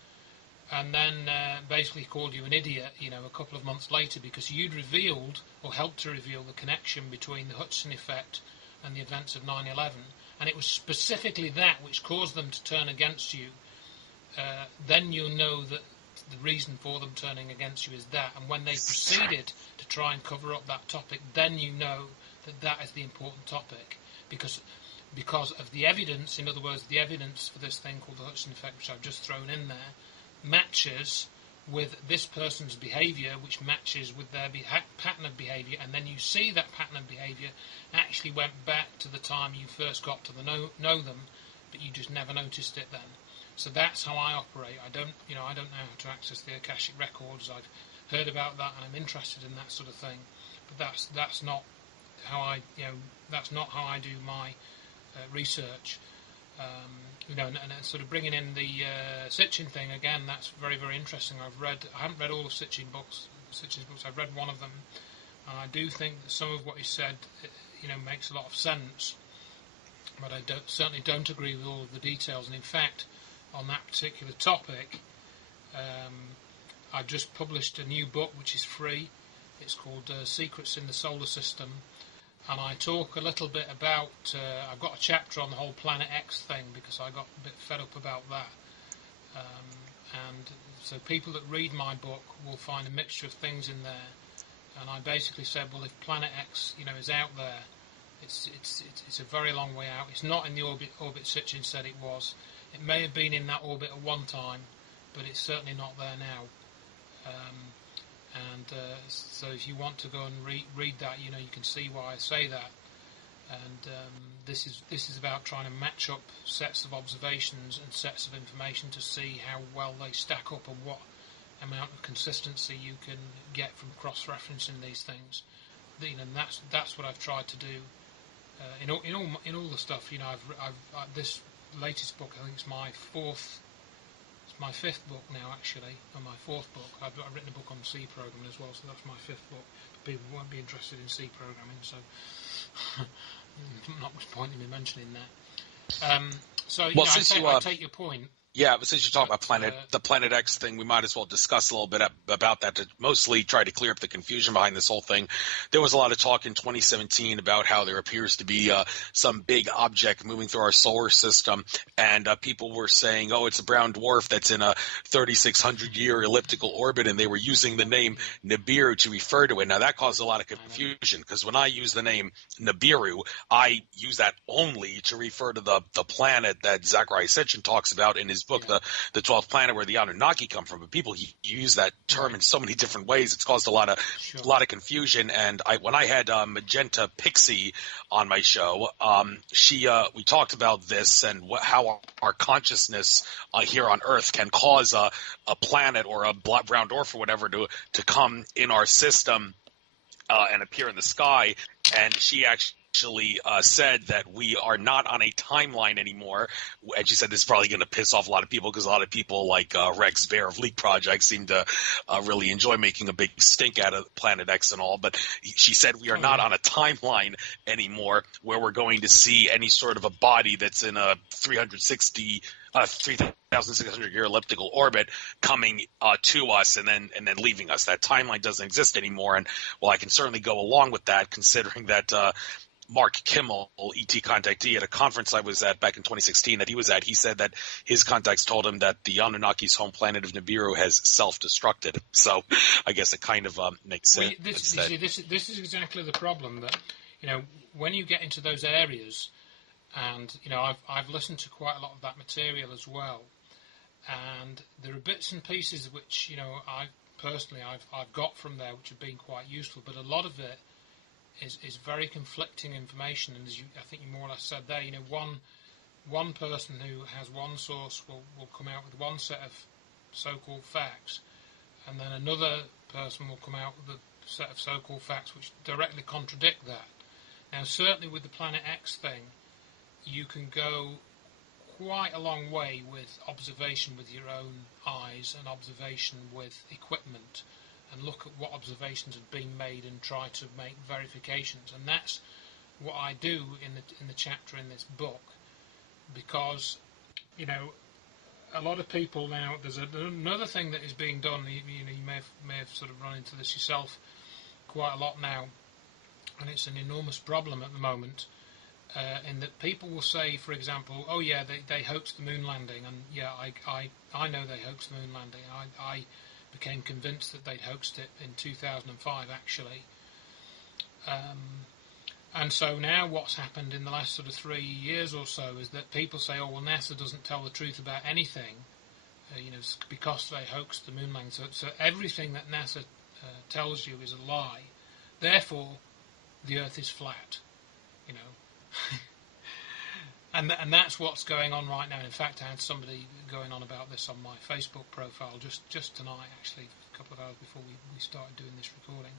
and then basically called you an idiot, a couple of months later because you'd revealed or helped to reveal the connection between the Hudson effect and the events of 9/11, and it was specifically that which caused them to turn against you, then you'll know that the reason for them turning against you is that. And when they proceeded to try and cover up that topic, then you know that that is the important topic, because of the evidence. In other words, the evidence for this thing called the Hutchinson effect, which I've just thrown in there, matches with this person's behaviour, which matches with their pattern of behaviour, and then you see that pattern of behaviour actually went back to the time you first got to know them, but you just never noticed it then. So that's how I operate. I don't know how to access the Akashic records. I've heard about that, and I'm interested in that sort of thing, but that's not how I do my research. And sort of bringing in the Sitchin thing again, that's very, very interesting. I haven't read all of Sitchin's books. I've read one of them, and I do think that some of what he said, makes a lot of sense. But I certainly don't agree with all of the details. And in fact, on that particular topic, I've just published a new book which is free. It's called Secrets in the Solar System. And I talk a little bit about, I've got a chapter on the whole Planet X thing, because I got a bit fed up about that. And so people that read my book will find a mixture of things in there. And I basically said, well, if Planet X, is out there, it's a very long way out. It's not in the orbit Sitchin said it was. It may have been in that orbit at one time, but it's certainly not there now. So if you want to go and read that, you can see why I say that. And this is about trying to match up sets of observations and sets of information to see how well they stack up and what amount of consistency you can get from cross-referencing these things. And that's what I've tried to do in all the stuff. I've this latest book, I think it's my fifth book now, actually, or my fourth book. I've written a book on C programming as well, so that's my fifth book. People won't be interested in C programming, so not much point in me mentioning that. I take your point. Yeah, but since you're talking about the Planet X thing, we might as well discuss a little bit about that to mostly try to clear up the confusion behind this whole thing. There was a lot of talk in 2017 about how there appears to be some big object moving through our solar system, and people were saying, oh, it's a brown dwarf that's in a 3,600-year elliptical orbit, and they were using the name Nibiru to refer to it. Now, that caused a lot of confusion, because when I use the name Nibiru, I use that only to refer to the planet that Zachariah Sitchin talks about in his book, the 12th planet where the Anunnaki come from. But people use that term in so many different ways. It's caused a lot of confusion. And when I had Magenta Pixie on my show, we talked about this and how our consciousness here on Earth can cause a planet or a brown dwarf or whatever to come in our system and appear in the sky. And she actually said that we are not on a timeline anymore. And she said this is probably going to piss off a lot of people, because a lot of people like Rex Bear of Leak Project seem to really enjoy making a big stink out of Planet X and all. But she said we are not on a timeline anymore where we're going to see any sort of a body that's in a 3,600-year elliptical orbit coming to us and then leaving us. That timeline doesn't exist anymore. And well, I can certainly go along with that, considering that Mark Kimmel, ET contactee, at a conference I was at back in 2016 that he was at, he said that his contacts told him that the Anunnaki's home planet of Nibiru has self-destructed. So I guess it kind of makes sense. This is exactly the problem, that when you get into those areas, and I've listened to quite a lot of that material as well, and there are bits and pieces which I've got from there which have been quite useful, but a lot of it is very conflicting information. And as I think you more or less said there, one person who has one source will come out with one set of so-called facts, and then another person will come out with a set of so-called facts which directly contradict that. Now, certainly with the Planet X thing, you can go quite a long way with observation with your own eyes and observation with equipment, and look at what observations have been made and try to make verifications. And that's what I do in the chapter in this book, because a lot of people now, there's another thing that is being done. You may have sort of run into this yourself quite a lot now, and it's an enormous problem at the moment. in that people will say, for example, oh yeah, they hoaxed the moon landing, and yeah, I know they hoaxed the moon landing. I became convinced that they'd hoaxed it in 2005, actually. And so now what's happened in the last sort of 3 years or so is that people say, oh, well, NASA doesn't tell the truth about anything, because they hoaxed the moon landing. So everything that NASA tells you is a lie. Therefore, the Earth is flat, and that's what's going on right now. And in fact, I had somebody going on about this on my Facebook profile just tonight, actually, a couple of hours before we started doing this recording.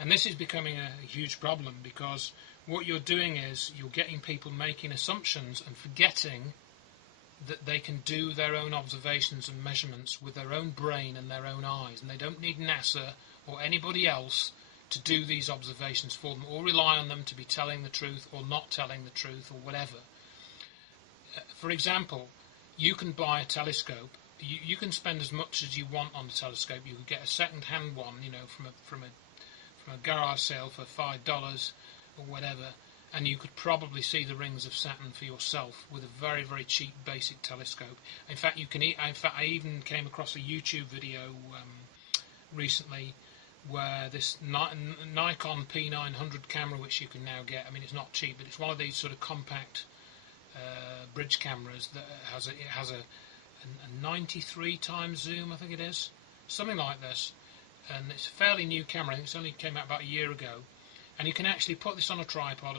And this is becoming a huge problem, because what you're doing is you're getting people making assumptions and forgetting that they can do their own observations and measurements with their own brain and their own eyes, and they don't need NASA or anybody else to do these observations for them, or rely on them to be telling the truth or not telling the truth or whatever. For example, you can buy a telescope. You can spend as much as you want on the telescope. You could get a second-hand one, from a garage sale for $5 or whatever, and you could probably see the rings of Saturn for yourself with a very, very cheap basic telescope. In fact, I even came across a YouTube video recently where this Nikon P900 camera, which you can now get, I mean, it's not cheap, but it's one of these sort of compact bridge cameras that has a 93 times zoom, I think it is, something like this. And it's a fairly new camera. I think it's only came out about a year ago. And you can actually put this on a tripod,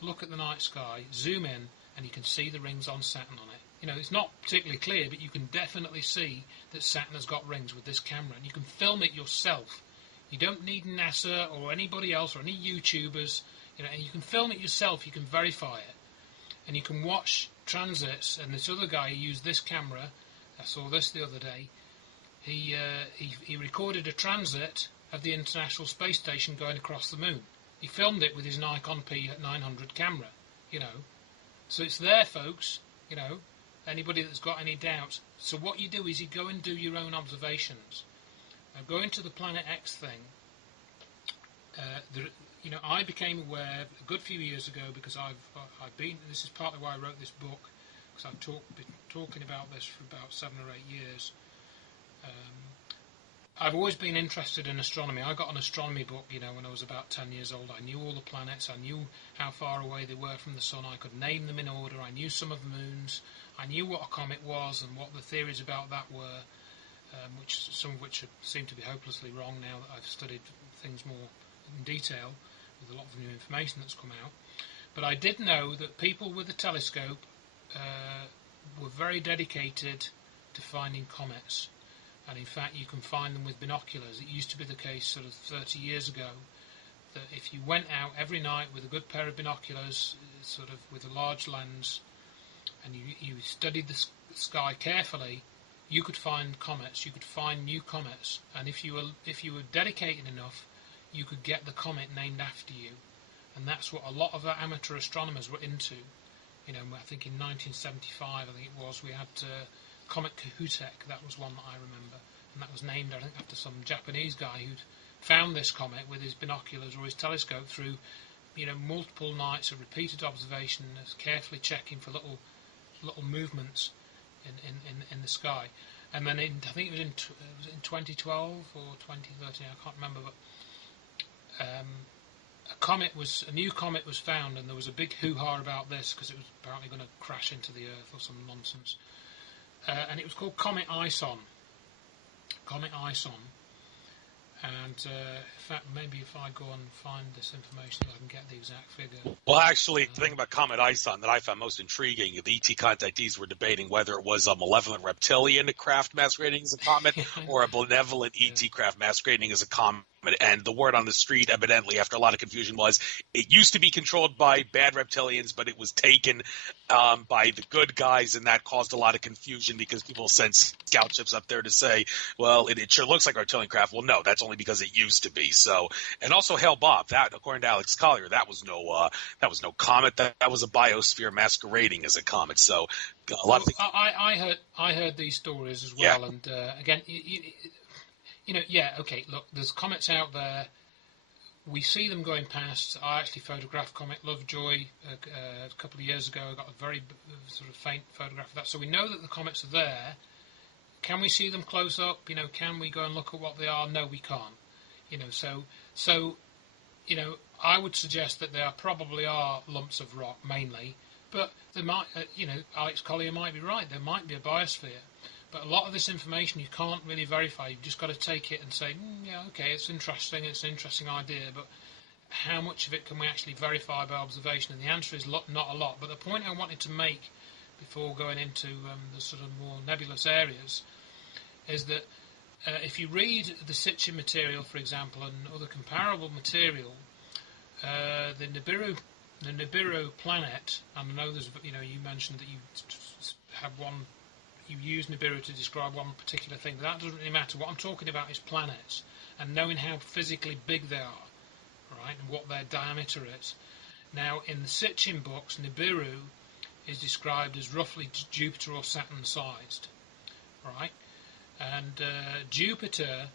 look at the night sky, zoom in, and you can see the rings on Saturn on it. It's not particularly clear, but you can definitely see that Saturn has got rings with this camera. And you can film it yourself. You don't need NASA or anybody else or any YouTubers. And you can film it yourself. You can verify it. And you can watch transits. And this other guy who used this camera, I saw this the other day, he recorded a transit of the International Space Station going across the moon. He filmed it with his Nikon P900 camera, So it's there, folks, anybody that's got any doubts. So what you do is you go and do your own observations. Now, going to the Planet X thing, I became aware a good few years ago, because I've been, this is partly why I wrote this book, because I've been talking about this for about 7 or 8 years. I've always been interested in astronomy. I got an astronomy book, when I was about 10 years old. I knew all the planets. I knew how far away they were from the sun. I could name them in order. I knew some of the moons. I knew what a comet was and what the theories about that were, some of which seem to be hopelessly wrong now that I've studied things more in detail with a lot of new information that's come out. But I did know that people with a telescope were very dedicated to finding comets. And in fact, you can find them with binoculars. It used to be the case sort of 30 years ago that if you went out every night with a good pair of binoculars, sort of with a large lens, and you studied the sky carefully, you could find comets. You could find new comets, and if you were dedicated enough, you could get the comet named after you. And that's what a lot of amateur astronomers were into. I think in 1975, I think it was, we had Comet Kahutek. That was one that I remember, and that was named, I think, after some Japanese guy who'd found this comet with his binoculars or his telescope through, multiple nights of repeated observation, carefully checking for little movements in the sky. And then I think it was in 2012 or 2013, I can't remember, but a new comet was found, and there was a big hoo-ha about this because it was apparently going to crash into the Earth or some nonsense. And it was called Comet Ison. And in fact, maybe if I go and find this information, I can get the exact figure. Well, actually, the thing about Comet Ison that I found most intriguing, the ET contactees were debating whether it was a malevolent reptilian craft masquerading as a comet or a benevolent ET craft masquerading as a comet. And the word on the street, evidently, after a lot of confusion, was it used to be controlled by bad reptilians, but it was taken by the good guys, and that caused a lot of confusion because people sent scout ships up there to say, well, it sure looks like reptilian craft. Well, no, that's only because it used to be. So, and also Hale-Bopp, that, according to Alex Collier, that was no comet. That was a biosphere masquerading as a comet. So, a lot of things. I heard these stories as well, Yeah. And again, okay, look, there's comets out there we see them going past. I actually photographed Comet Lovejoy a couple of years ago. I got a very sort of faint photograph of that. So we know that the comets are there. Can we see them close up? Can we go and look at what they are? No, we can't. So I would suggest that there probably are lumps of rock mainly, but there might, Alex Collier might be right. There might be a biosphere. But a lot of this information you can't really verify. You've just got to take it and say, yeah, okay, it's interesting, it's an interesting idea, but how much of it can we actually verify by observation? And the answer is not a lot. But the point I wanted to make before going into the sort of more nebulous areas is that if you read the Sitchin material, for example, and other comparable material, the Nibiru planet, and I know there's, you mentioned that you have one. You use Nibiru to describe one particular thing. That doesn't really matter. What I'm talking about is planets and knowing how physically big they are, right, and what their diameter is. Now, in the Sitchin books, Nibiru is described as roughly Jupiter or Saturn sized, right? And Jupiter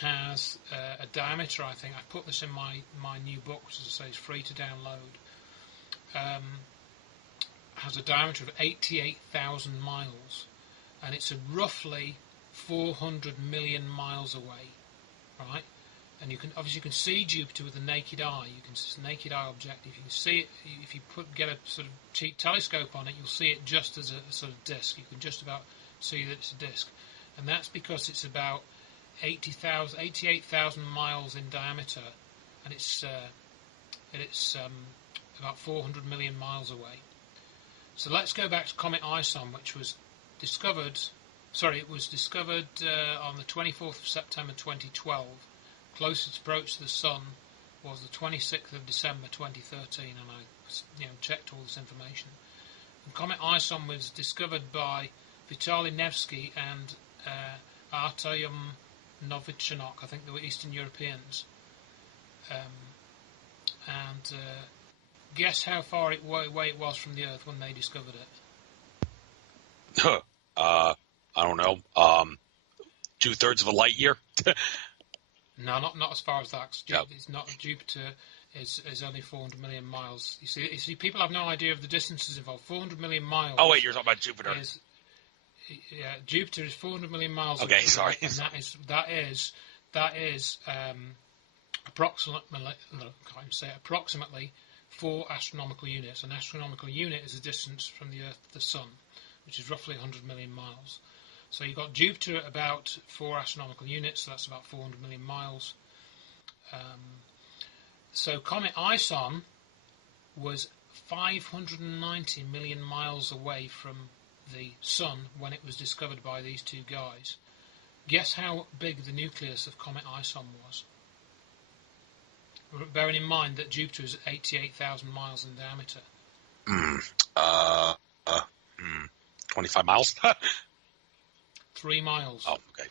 has a diameter, I think. I put this in my new book, which, as I say, is free to download. Has a diameter of 88,000 miles. And it's roughly 400 million miles away, right? And you can see Jupiter with the naked eye. It's a naked eye objective. You can see it if you get a sort of cheap telescope on it. You'll see it just as a sort of disk. You can just about see that it's a disk, and that's because it's about 88,000 miles in diameter, and it's about 400 million miles away. So let's go back to Comet Ison, which was discovered on the 24th of September 2012. Closest approach to the Sun was the 26th of December 2013, and I checked all this information. And Comet Ison was discovered by Vitaly Nevsky and Artyom Novichenok. I think they were Eastern Europeans. Guess how far away it was from the Earth when they discovered it? I don't know. 2/3 of a light year. No, not as far as that. Yep. It's not. Jupiter is only 400 million miles. You see, people have no idea of the distances involved. 400 million miles. Oh wait, you're talking about Jupiter. Jupiter is 400 million miles. Okay, away, sorry. And that is approximately 4 astronomical units. An astronomical unit is a distance from the Earth to the Sun, which is roughly 100 million miles. So you've got Jupiter at about 4 astronomical units, so that's about 400 million miles. So Comet Ison was 590 million miles away from the Sun when it was discovered by these two guys. Guess how big the nucleus of Comet Ison was? Bearing in mind that Jupiter is 88,000 miles in diameter. 25 miles? 3 miles. Oh, okay.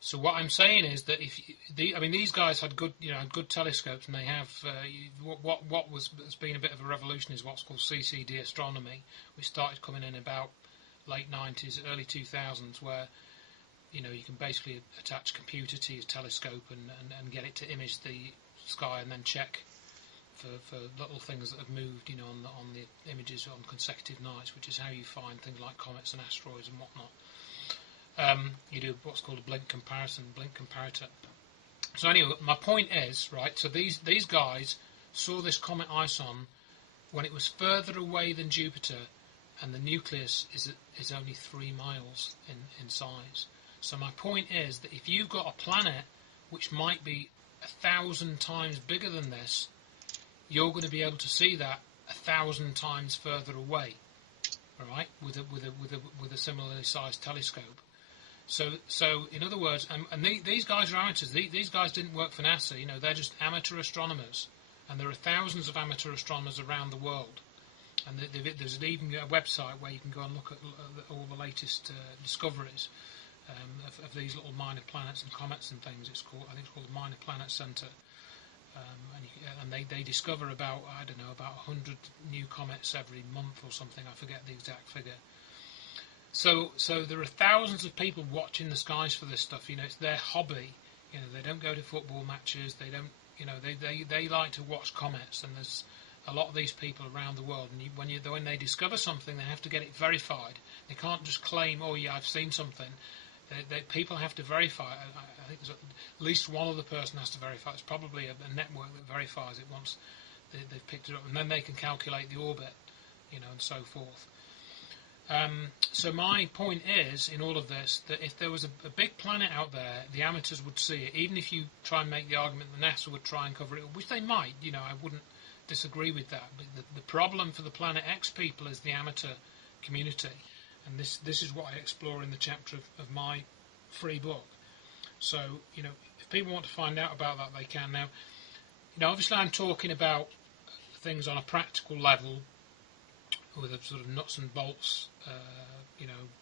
So what I'm saying is that these guys had good telescopes, and they have has been a bit of a revolution is what's called CCD astronomy, which started coming in about late 90s, early 2000s, where you can basically attach a computer to your telescope and get it to image the sky and then check for little things that have moved, on the images on consecutive nights, which is how you find things like comets and asteroids and whatnot. You do what's called a blink comparator. So anyway, my point is, right, so these guys saw this Comet Ison when it was further away than Jupiter, and the nucleus is only 3 miles in size. So my point is that if you've got a planet which might be 1,000 times bigger than this, you're going to be able to see that 1,000 times further away, all right, with a similarly sized telescope. So in other words, and these guys are amateurs. These guys didn't work for NASA. They're just amateur astronomers, and there are thousands of amateur astronomers around the world. And there's even a website where you can go and look at all the latest discoveries of these little minor planets and comets and things. I think it's called the Minor Planet Center. And they discover about 100 new comets every month or something. I forget the exact figure. So there are thousands of people watching the skies for this stuff. It's their hobby. They don't go to football matches. They don't They like to watch comets, and there's a lot of these people around the world, and when they discover something, they have to get it verified. They can't just claim, "Oh yeah, I've seen something." People have to verify. I think at least one other person has to verify. It's probably a network that verifies it once they've picked it up, and then they can calculate the orbit, and so forth. So my point is, in all of this, that if there was a big planet out there, the amateurs would see it. Even if you try and make the argument that NASA would try and cover it, which they might, I wouldn't disagree with that. But the problem for the Planet X people is the amateur community. And this is what I explore in the chapter of my free book. So, if people want to find out about that, they can. Now, obviously I'm talking about things on a practical level with a sort of nuts and bolts,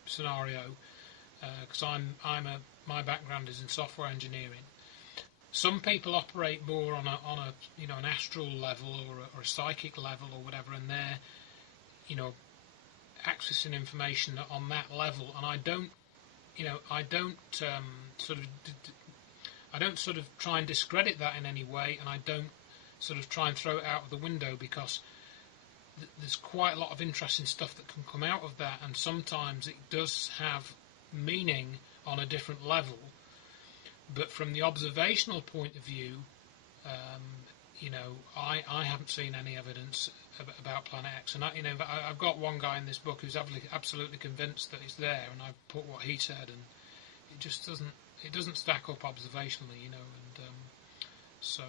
scenario, because my background is in software engineering. Some people operate more on a an astral level or a psychic level or whatever, and they're accessing information on that level, and I don't sort of try and discredit that in any way, and I don't sort of try and throw it out of the window, because there's quite a lot of interesting stuff that can come out of that, and sometimes it does have meaning on a different level. But from the observational point of view, I haven't seen any evidence about Planet X, and I've got one guy in this book who's absolutely convinced that it's there, and I put what he said, and it just doesn't stack up observationally, and so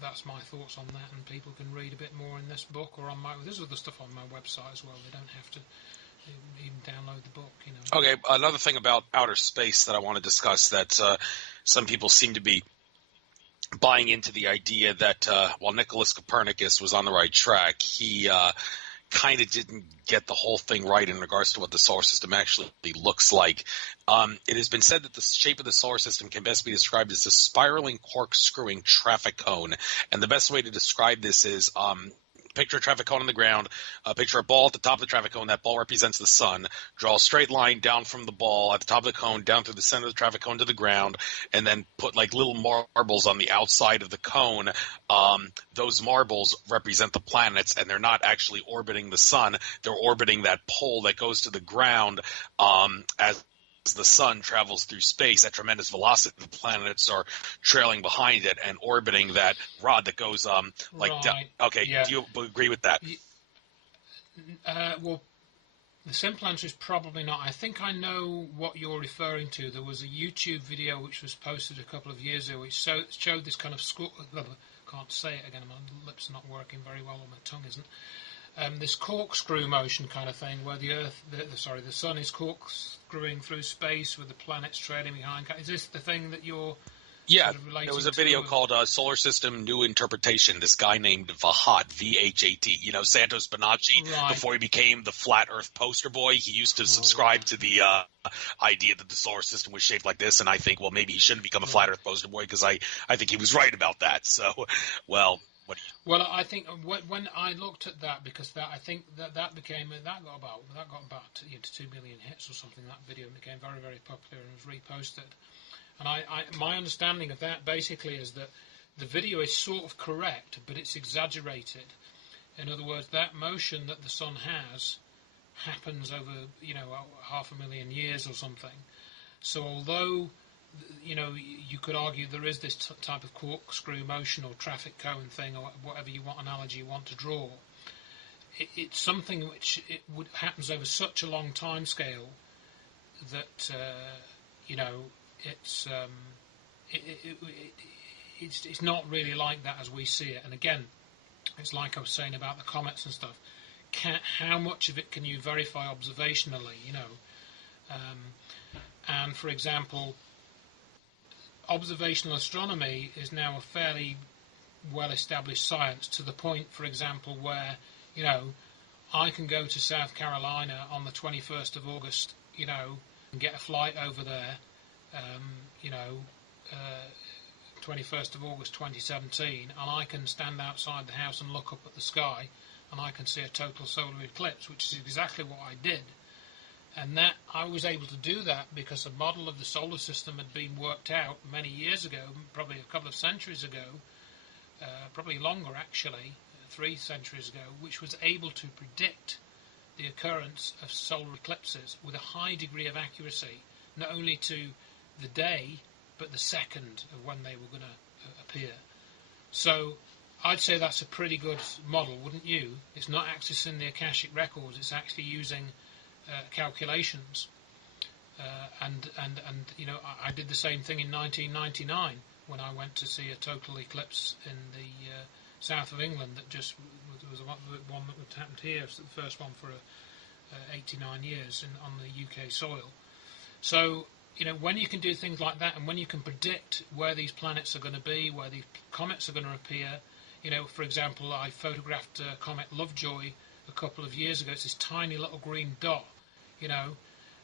that's my thoughts on that, and people can read a bit more in this book or on there's other stuff on my website as well. They don't have to even download the book, Okay, another thing about outer space that I want to discuss, that some people seem to be buying into the idea that while Nicholas Copernicus was on the right track, he kind of didn't get the whole thing right in regards to what the solar system actually looks like. It has been said that the shape of the solar system can best be described as a spiraling, corkscrewing traffic cone. And the best way to describe this is picture a traffic cone on the ground, picture a ball at the top of the traffic cone. That ball represents the sun. Draw a straight line down from the ball at the top of the cone down through the center of the traffic cone to the ground, and then put like little marbles on the outside of the cone. Those marbles represent the planets, and they're not actually orbiting the sun. They're orbiting that pole that goes to the ground as the sun travels through space at tremendous velocity. The planets are trailing behind it and orbiting that rod that goes right. down. Okay, yeah. Do you agree with that? Well, the simple answer is probably not. I think I know what you're referring to. There was a YouTube video which was posted a couple of years ago which showed this kind of can't say it again, my lips are not working very well, or my tongue isn't. This corkscrew motion kind of thing, where the sun is corkscrewing through space with the planets trailing behind. Is this the thing that you're Yeah, sort of relating there was a video called Solar System New Interpretation. This guy named Vahat, V-H-A-T, Santos Bonacci, right. Before he became the Flat Earth poster boy, he used to subscribe to the idea that the solar system was shaped like this, and I think, well, maybe he shouldn't become a Flat Earth poster boy, because I think he was right about that. So, well... Well, I think when I looked at that, because I think that got about 2 million hits or something. That video became very, very popular and was reposted. And my understanding of that basically is that the video is sort of correct, but it's exaggerated. In other words, that motion that the sun has happens over 500,000 years or something. So although you could argue there is this type of corkscrew motion or traffic cone thing, or whatever analogy you want to draw. It's something which happens over such a long time scale that it's not really like that as we see it. And again, it's like I was saying about the comets and stuff. How much of it can you verify observationally? And for example, observational astronomy is now a fairly well-established science, to the point, for example, where, I can go to South Carolina on the 21st of August, and get a flight over there, 21st of August 2017, and I can stand outside the house and look up at the sky, and I can see a total solar eclipse, which is exactly what I did. And that I was able to do that because a model of the solar system had been worked out many years ago, probably a couple of centuries ago, probably longer actually, 3 centuries ago, which was able to predict the occurrence of solar eclipses with a high degree of accuracy, not only to the day, but the second of when they were going to appear. So I'd say that's a pretty good model, wouldn't you? It's not accessing the Akashic records, it's actually using calculations. And you know, I did the same thing in 1999 when I went to see a total eclipse in the south of England that just was one that happened here. It was the first one for 89 years on the UK soil. So, you know, when you can do things like that and when you can predict where these planets are going to be, where these comets are going to appear, you know, for example, I photographed comet Lovejoy a couple of years ago. It's this tiny little green dot, you know,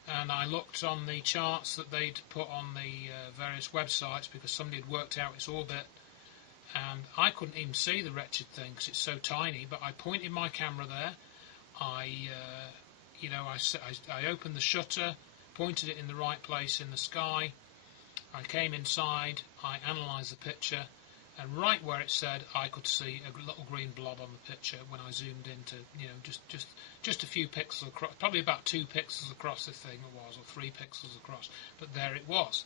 and I looked on the charts that they'd put on the various websites because somebody had worked out its orbit, and I couldn't even see the wretched thing because it's so tiny, but I pointed my camera there, I opened the shutter, pointed it in the right place in the sky, I came inside, I analysed the picture, and right where it said, I could see a little green blob on the picture when I zoomed into, you know, just a few pixels across, probably about 2 pixels across the thing it was, or 3 pixels across, but there it was,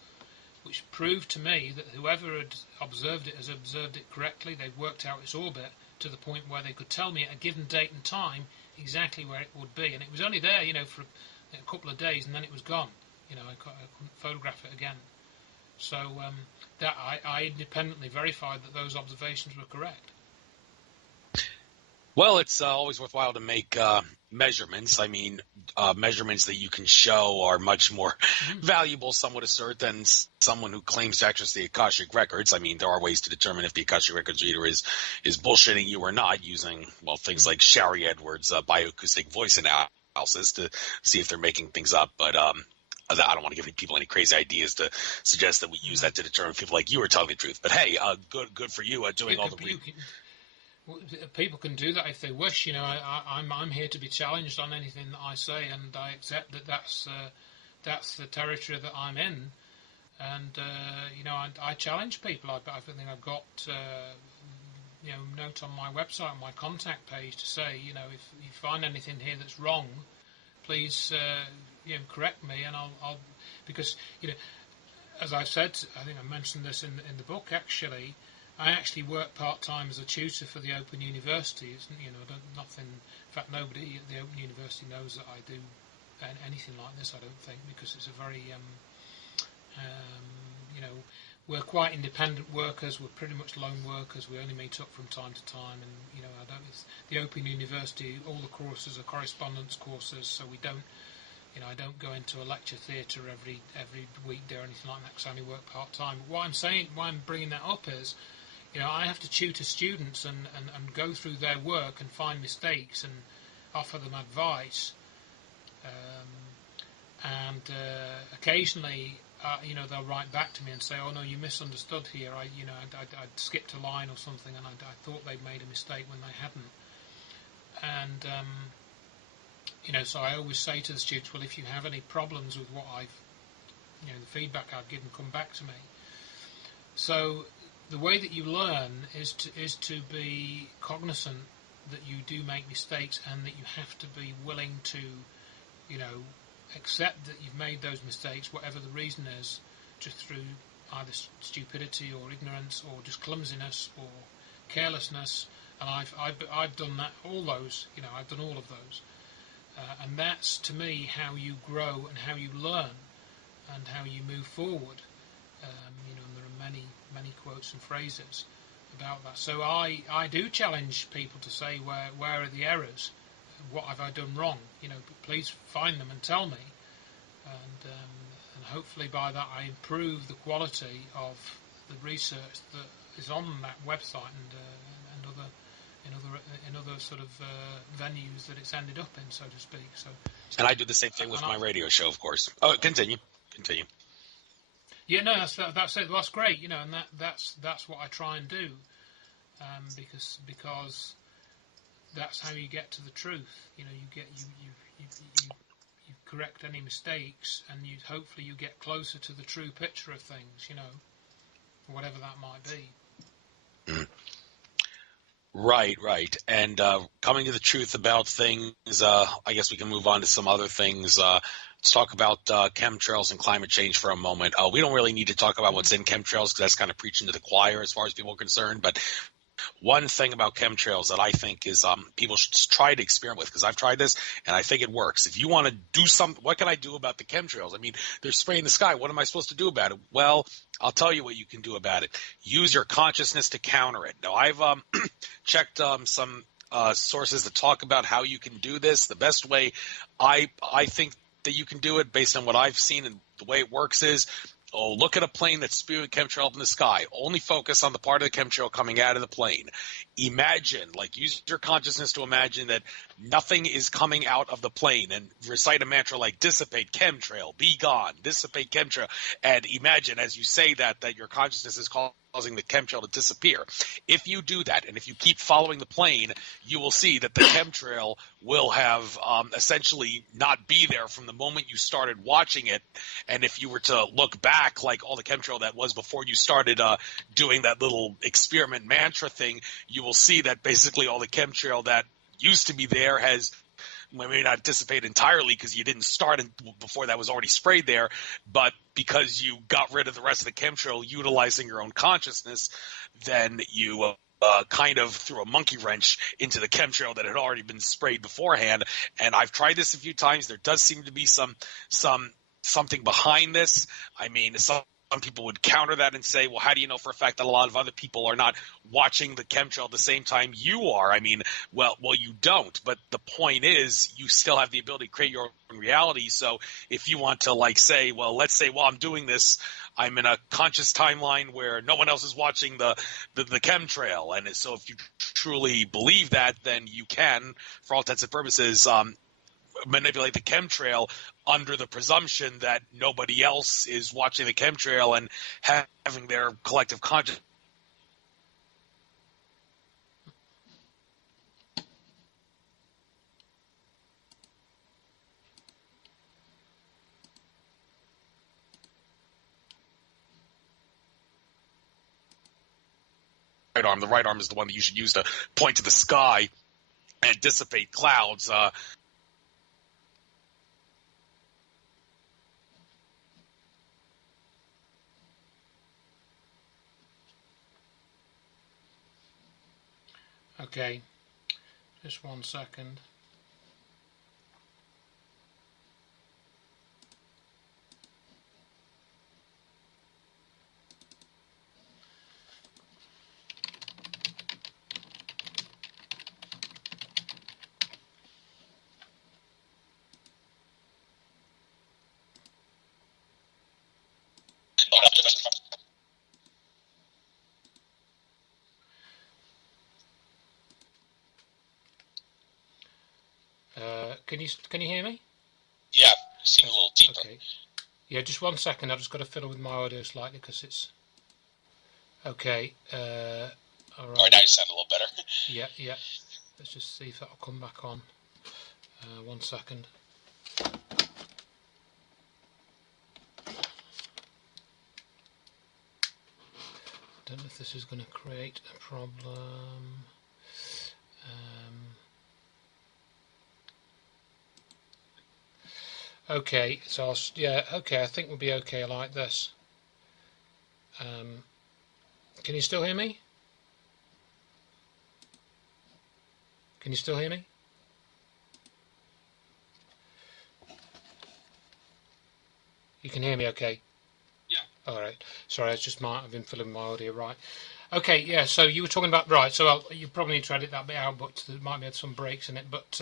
which proved to me that whoever had observed it has observed it correctly. They've worked out its orbit to the point where they could tell me at a given date and time exactly where it would be, and it was only there, you know, for a couple of days, and then it was gone. You know, I couldn't photograph it again. So that I independently verified that those observations were correct. Well, it's always worthwhile to make measurements. I mean, measurements that you can show are much more valuable, some would assert, than someone who claims to access the Akashic records. I mean, there are ways to determine if the Akashic records reader is bullshitting you or not using, well, things like Shari Edwards' bioacoustic voice analysis to see if they're making things up. But I don't want to give people any crazy ideas to suggest that we use that to determine if people like you are telling the truth. But hey, good for you doing all the people can do that if they wish. You know, I'm here to be challenged on anything that I say, and I accept that that's the territory that I'm in. And you know, I challenge people. I think I've got you know, note on my website, on my contact page, to say, you know, if you find anything here that's wrong, please you know, correct me, and I'll because, you know, as I've said, I think I mentioned this in the book actually. I actually work part-time as a tutor for the Open University. You know, nothing. In fact, nobody at the Open University knows that I do anything like this. I don't think, because it's a very, you know, we're quite independent workers. We're pretty much lone workers. We only meet up from time to time, and you know, it's the Open University. All the courses are correspondence courses, so we don't. You know, I don't go into a lecture theatre every weekday or anything like that because I only work part-time. But what I'm saying, why I'm bringing that up is, you know, I have to tutor students and go through their work and find mistakes and offer them advice. Occasionally, you know, they'll write back to me and say, "Oh no, you misunderstood here. I'd skipped a line or something, and I thought they'd made a mistake when they hadn't." And you know, so I always say to the students, "Well, if you have any problems with what you know, the feedback I've given, come back to me." So the way that you learn is to be cognizant that you do make mistakes and that you have to be willing to, you know, accept that you've made those mistakes, whatever the reason is, just through either stupidity or ignorance or just clumsiness or carelessness. And I've done that, all those, you know, I've done all of those. And that's, to me, how you grow and how you learn and how you move forward. You know, and there are many quotes and phrases about that. So I do challenge people to say, where are the errors? What have I done wrong? You know, please find them and tell me. And hopefully by that I improve the quality of the research that is on that website and other sort of venues that it's ended up in, so to speak. So, and I do the same thing with my radio show, of course. Oh, continue. Yeah, no, that's it. Well, that's great, you know, and that's what I try and do, because that's how you get to the truth. You know, you correct any mistakes, and hopefully you get closer to the true picture of things, whatever that might be. Mm. Right. And coming to the truth about things, I guess we can move on to some other things. Let's talk about chemtrails and climate change for a moment. We don't really need to talk about what's in chemtrails because that's kind of preaching to the choir as far as people are concerned. But one thing about chemtrails that I think is people should try to experiment with, because I've tried this and I think it works. If you want to do something, what can I do about the chemtrails? I mean, they're spraying the sky. What am I supposed to do about it? Well, I'll tell you what you can do about it. Use your consciousness to counter it. Now, I've checked some sources that talk about how you can do this. The best way I think that you can do it, based on what I've seen and the way it works, is look at a plane that's spewing chemtrail up in the sky. Only focus on the part of the chemtrail coming out of the plane. Imagine, use your consciousness to imagine that nothing is coming out of the plane, and recite a mantra like dissipate chemtrail, be gone, dissipate chemtrail. And imagine as you say that your consciousness is causing the chemtrail to disappear. If you do that, and if you keep following the plane, you will see that the chemtrail will have essentially not be there from the moment you started watching it. And if you were to look back, like all the chemtrail that was before you started doing that little experiment mantra thing, you will see that basically all the chemtrail that used to be there has maybe not dissipate entirely because you didn't start before that was already sprayed there, but because you got rid of the rest of the chemtrail utilizing your own consciousness, then you kind of threw a monkey wrench into the chemtrail that had already been sprayed beforehand. And I've tried this a few times. There does seem to be something behind this. I mean, some people would counter that and say, well, how do you know for a fact that a lot of other people are not watching the chemtrail at the same time you are? I mean, well, you don't. But the point is you still have the ability to create your own reality. So if you want to let's say, while I'm doing this, I'm in a conscious timeline where no one else is watching the chemtrail. And so if you truly believe that, then you can, for all intents and purposes, manipulate the chemtrail under the presumption that nobody else is watching the chemtrail and having their collective consciousness. The right arm is the one that you should use to point to the sky and dissipate clouds. Okay, just 1 second. Can you hear me? Yeah, you seem a little deeper. Okay. Yeah, just 1 second. I've just got to fiddle with my audio slightly because it's okay. All right. All right, now you sound a little better. Yeah. Let's just see if that'll come back on. 1 second. Don't know if this is going to create a problem. Okay, so okay, I think we'll be okay like this. Can you still hear me? Can you still hear me? You can hear me okay? Yeah. All right. Sorry, it's just I've been filling my audio right. Okay, yeah, so you were talking about, right, so you probably need to edit that bit out, but there might be some breaks in it, but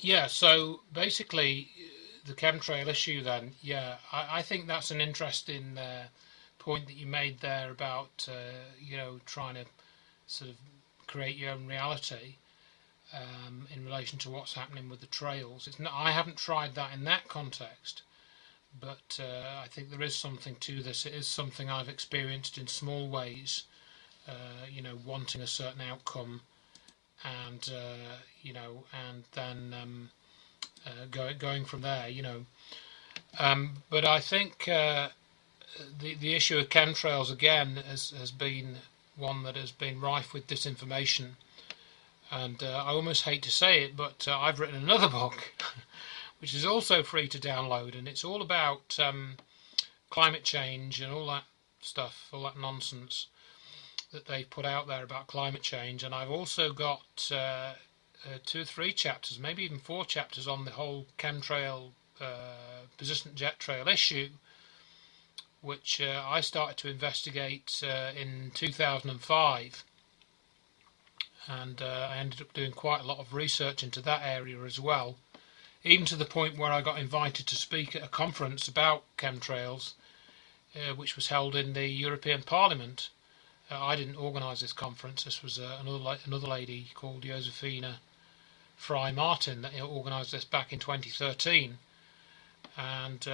yeah, so basically the chemtrail issue then, yeah, I think that's an interesting point that you made there about, trying to sort of create your own reality in relation to what's happening with the trails. It's not, I haven't tried that in that context, but I think there is something to this. It is something I've experienced in small ways, wanting a certain outcome and and then going from there, But I think the issue of chemtrails again has been one that has been rife with disinformation, and I almost hate to say it, but I've written another book, which is also free to download, and it's all about climate change and all that stuff, all that nonsense that they've put out there about climate change. And I've also got 2 or 3 chapters, maybe even 4 chapters on the whole chemtrail, persistent jet trail issue, which I started to investigate in 2005, and I ended up doing quite a lot of research into that area as well, even to the point where I got invited to speak at a conference about chemtrails, which was held in the European Parliament. I didn't organise this conference. This was another lady called Josephina Fry Martin that organised this back in 2013, and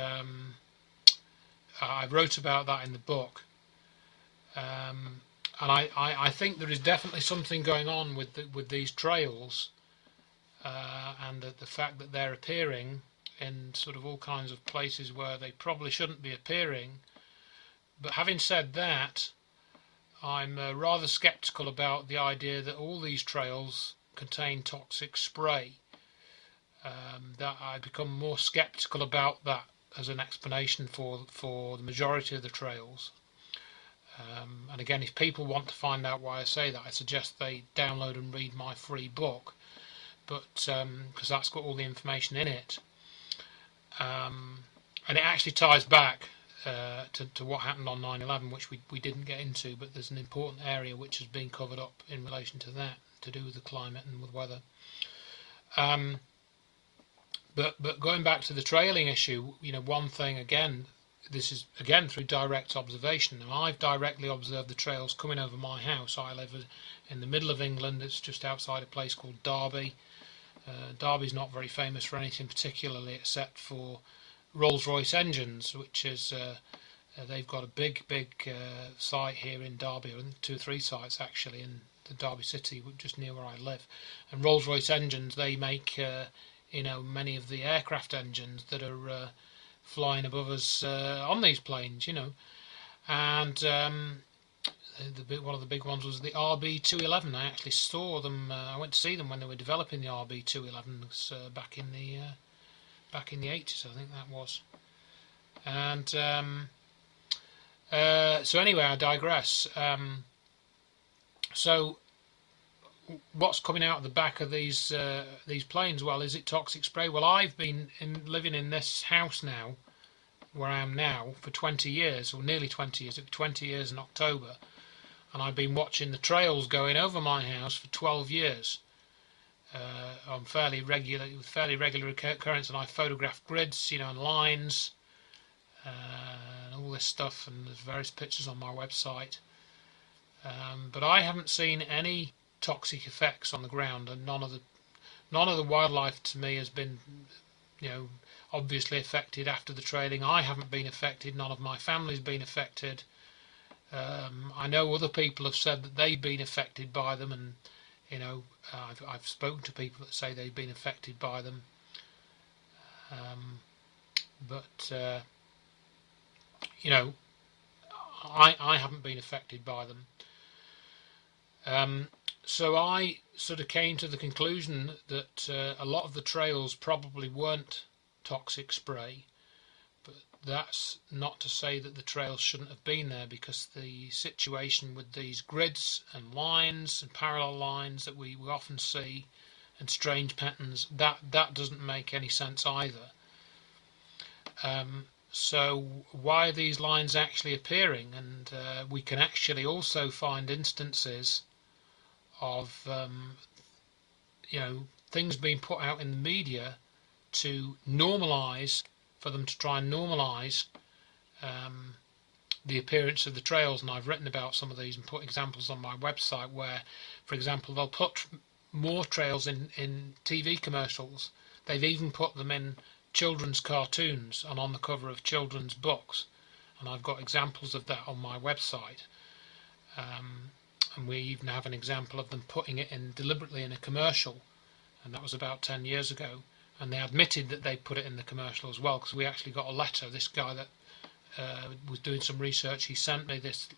I wrote about that in the book. And I think there is definitely something going on with these trails, and the fact that they're appearing in sort of all kinds of places where they probably shouldn't be appearing. But having said that, I'm rather sceptical about the idea that all these trails contain toxic spray. That I become more sceptical about that as an explanation for the majority of the trails. And again, if people want to find out why I say that, I suggest they download and read my free book, but because that's got all the information in it, and it actually ties back to what happened on 9/11, which we didn't get into, but there's an important area which has been covered up in relation to that, to do with the climate and with weather. But going back to the trailing issue, one thing again, this is again through direct observation. Now, I've directly observed the trails coming over my house. I live in the middle of England. It's just outside a place called Derby. Derby's not very famous for anything particularly except for Rolls-Royce engines, which is they've got a big site here in Derby, or 2 or 3 sites actually in the Derby city, just near where I live. And Rolls-Royce engines, they make many of the aircraft engines that are flying above us on these planes, and one of the big ones was the RB211. I actually saw them. I went to see them when they were developing the RB211 back in the 80s, I think that was. And so anyway, I digress. So what's coming out of the back of these planes? Well, is it toxic spray? Well, I've been living in this house now, where I am now, for 20 years, or nearly 20 years. It'll be 20 years in October, and I've been watching the trails going over my house for 12 years on fairly regular occurrence, and I photographed grids, and lines, and all this stuff, and there's various pictures on my website. But I haven't seen any toxic effects on the ground, and none of the wildlife to me has been obviously affected after the trailing. I haven't been affected, none of my family's been affected. I know other people have said that they've been affected by them, and I've spoken to people that say they've been affected by them, but I haven't been affected by them. So I sort of came to the conclusion that a lot of the trails probably weren't toxic spray, but that's not to say that the trails shouldn't have been there, because the situation with these grids and lines and parallel lines that we often see, and strange patterns, that doesn't make any sense either. So why are these lines actually appearing? And we can actually also find instances of things being put out in the media to normalise, for them to try and normalise the appearance of the trails. And I've written about some of these and put examples on my website where, for example, they'll put more trails in TV commercials. They've even put them in children's cartoons and on the cover of children's books, and I've got examples of that on my website. and we even have an example of them putting it in deliberately in a commercial, and that was about 10 years ago, and they admitted that they put it in the commercial as well, because we actually got a letter. This guy that was doing some research, he sent me this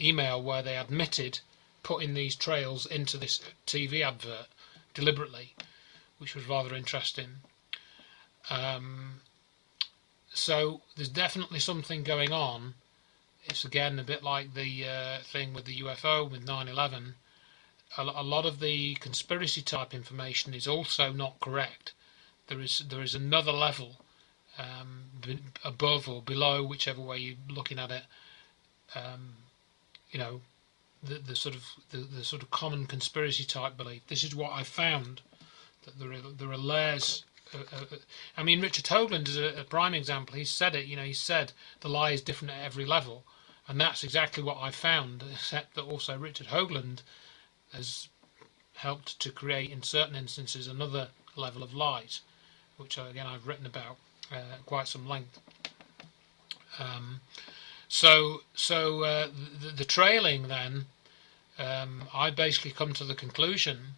email where they admitted putting these trails into this TV advert deliberately, which was rather interesting. So there's definitely something going on. It's again a bit like the thing with the UFO with 9/11. A lot of the conspiracy type information is also not correct. There is another level above or below, whichever way you're looking at it. You know, the sort of common conspiracy type belief. This is what I found, that there are layers. I mean, Richard Hoagland is a prime example. He said it. You know, he said the lie is different at every level, and that's exactly what I found. Except that also Richard Hoagland has helped to create, in certain instances, another level of lies, which again I've written about quite some length. The trailing then, I basically come to the conclusion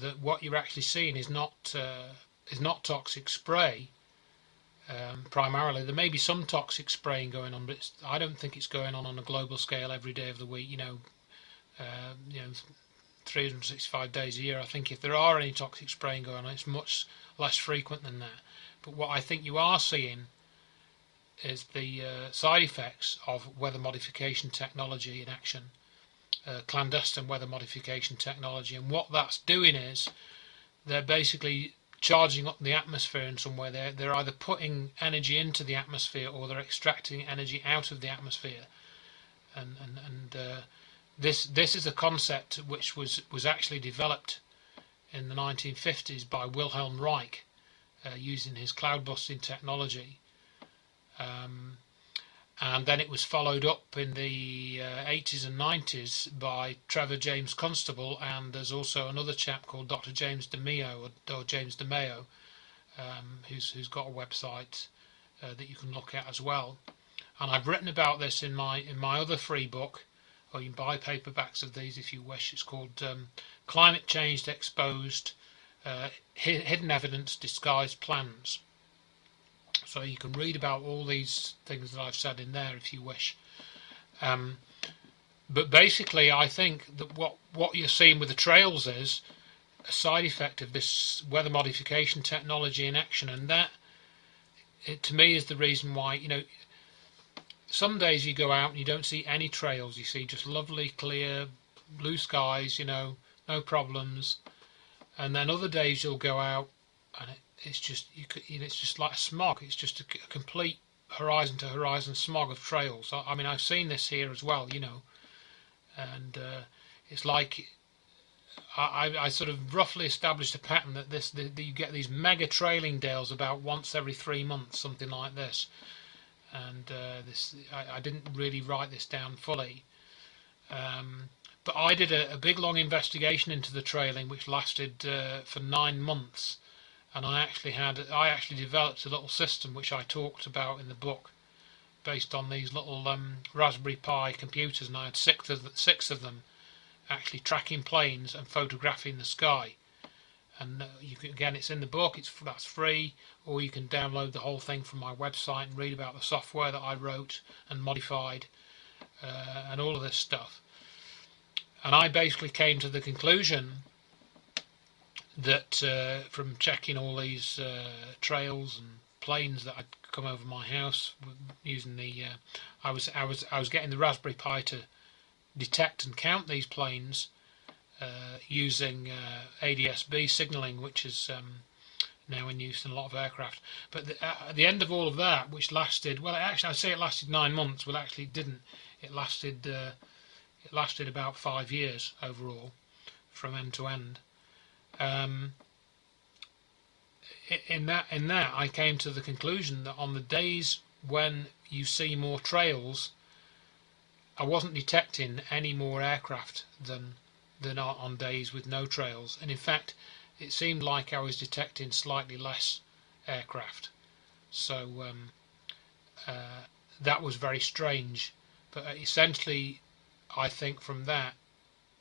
that what you're actually seeing is not toxic spray. Primarily, there may be some toxic spraying going on, but I don't think it's going on a global scale every day of the week. 365 days a year. I think if there are any toxic spraying going on, it's much less frequent than that. But what I think you are seeing is the side effects of weather modification technology in action, clandestine weather modification technology, and what that's doing is they're basically charging up the atmosphere in some way. They're either putting energy into the atmosphere or they're extracting energy out of the atmosphere, and this is a concept which was actually developed in the 1950s by Wilhelm Reich using his cloud busting technology. And then it was followed up in the 80s and 90s by Trevor James Constable, and there's also another chap called Dr. James DeMeo, or James DeMeo, who's got a website that you can look at as well. And I've written about this in my other free book, or you can buy paperbacks of these if you wish. It's called Climate Change Exposed, Hidden Evidence, Disguised Plans. So you can read about all these things that I've said in there if you wish. But basically, I think that what you're seeing with the trails is a side effect of this weather modification technology in action, and that, to me, is the reason why, some days you go out and you don't see any trails. You see just lovely, clear, blue skies, no problems. And then other days you'll go out and it's just it's just like smog. It's just a complete horizon to horizon smog of trails. I mean, I've seen this here as well, and it's like I sort of roughly established a pattern that you get these mega trailing dales about once every 3 months, something like this. And I didn't really write this down fully, but I did a big long investigation into the trailing, which lasted for 9 months. And I actually developed a little system which I talked about in the book, based on these little Raspberry Pi computers, and I had six of them actually tracking planes and photographing the sky. And again, it's in the book. That's free, or you can download the whole thing from my website and read about the software that I wrote and modified, and all of this stuff. And I basically came to the conclusion that from checking all these trails and planes that had come over my house using I was getting the Raspberry Pi to detect and count these planes using ADS-B signalling, which is now in use in a lot of aircraft. But at the end of all of that, which lasted, well, actually, I'd say it lasted 9 months. Well, actually, it didn't. It lasted about 5 years overall, from end to end. In that, I came to the conclusion that on the days when you see more trails, I wasn't detecting any more aircraft than on days with no trails, and in fact, it seemed like I was detecting slightly less aircraft. So that was very strange. But essentially, I think from that,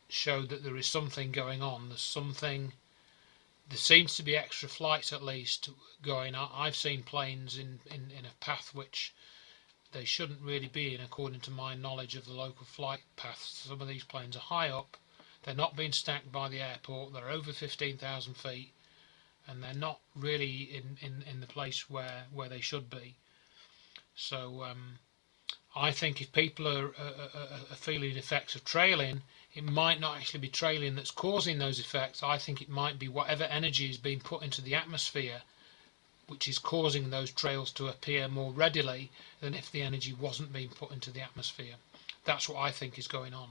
showed that there is something going on. There seems to be extra flights at least going on. I've seen planes in a path which they shouldn't really be in, according to my knowledge of the local flight paths. Some of these planes are high up, they're not being stacked by the airport, they're over 15,000 feet, and they're not really in the place where they should be. So I think if people are feeling effects of trailing, it might not actually be trailing that's causing those effects. I think it might be whatever energy is being put into the atmosphere which is causing those trails to appear more readily than if the energy wasn't being put into the atmosphere. That's what I think is going on.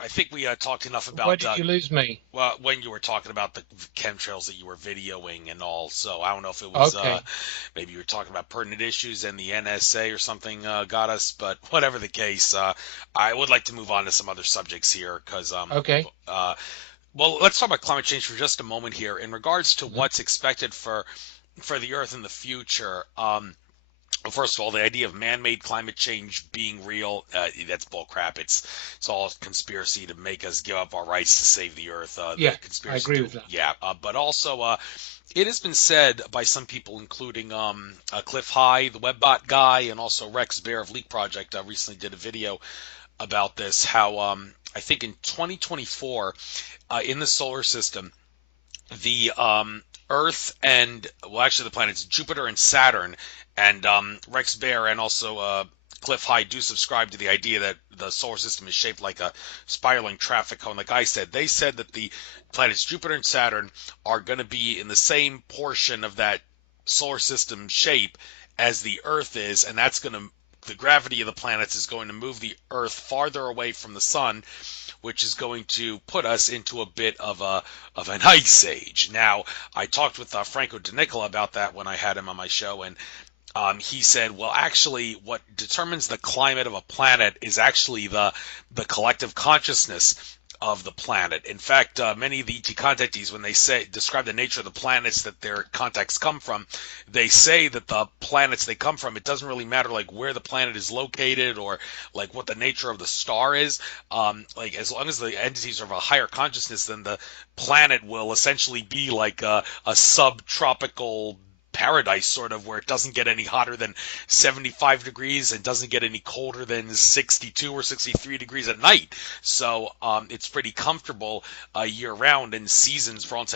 I think we talked enough about. Where did you lose me? Well, when you were talking about the chemtrails that you were videoing and all, so I don't know if it was okay. Maybe you were talking about pertinent issues and the NSA or something got us, but whatever the case, I would like to move on to some other subjects here because Okay. Well, let's talk about climate change for just a moment here in regards to what's expected for the Earth in the future. Well, first of all, the idea of man-made climate change being real, that's bullcrap. It's all a conspiracy to make us give up our rights to save the Earth. Yeah, I agree with that. Yeah, but also it has been said by some people, including Cliff High, the Webbot guy, and also Rex Bear of Leak Project, recently did a video about this, how I think in 2024 in the solar system, the Earth and, well, actually the planets Jupiter and Saturn, and Rex Bear and also Cliff High do subscribe to the idea that the solar system is shaped like a spiraling traffic cone. Like I said, they said that the planets Jupiter and Saturn are going to be in the same portion of that solar system shape as the Earth is, and that's going to, the gravity of the planets is going to move the Earth farther away from the sun, which is going to put us into a bit of an ice age. Now, I talked with Franco De Nicola about that when I had him on my show, and he said, well, actually, what determines the climate of a planet is actually the collective consciousness of the planet. In fact, many of the ET contactees, when they describe the nature of the planets that their contacts come from, they say that the planets they come from, it doesn't really matter like where the planet is located or like what the nature of the star is. Like as long as the entities are of a higher consciousness, then the planet will essentially be like a subtropical paradise, sort of, where it doesn't get any hotter than 75 degrees and doesn't get any colder than 62 or 63 degrees at night. So it's pretty comfortable year round, and seasons for all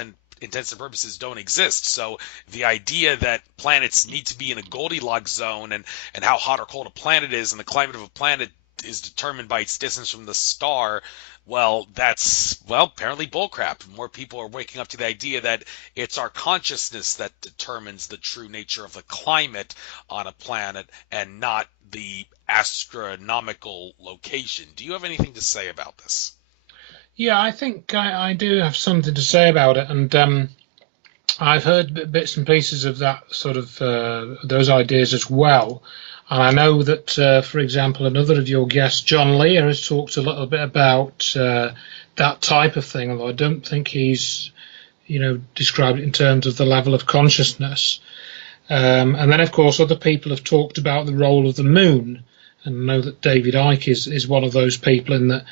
intents and purposes don't exist. So the idea that planets need to be in a Goldilocks zone, and how hot or cold a planet is, and the climate of a planet is determined by its distance from the star, well, that's, well, apparently bullcrap. More people are waking up to the idea that it's our consciousness that determines the true nature of the climate on a planet and not the astronomical location. Do you have anything to say about this? Yeah, I think I do have something to say about it, and I've heard bits and pieces of that sort of those ideas as well. And I know that, for example, another of your guests, John Lear, has talked a little bit about that type of thing, although I don't think he's, described it in terms of the level of consciousness. And then, of course, other people have talked about the role of the moon. And I know that David Icke is one of those people, in that,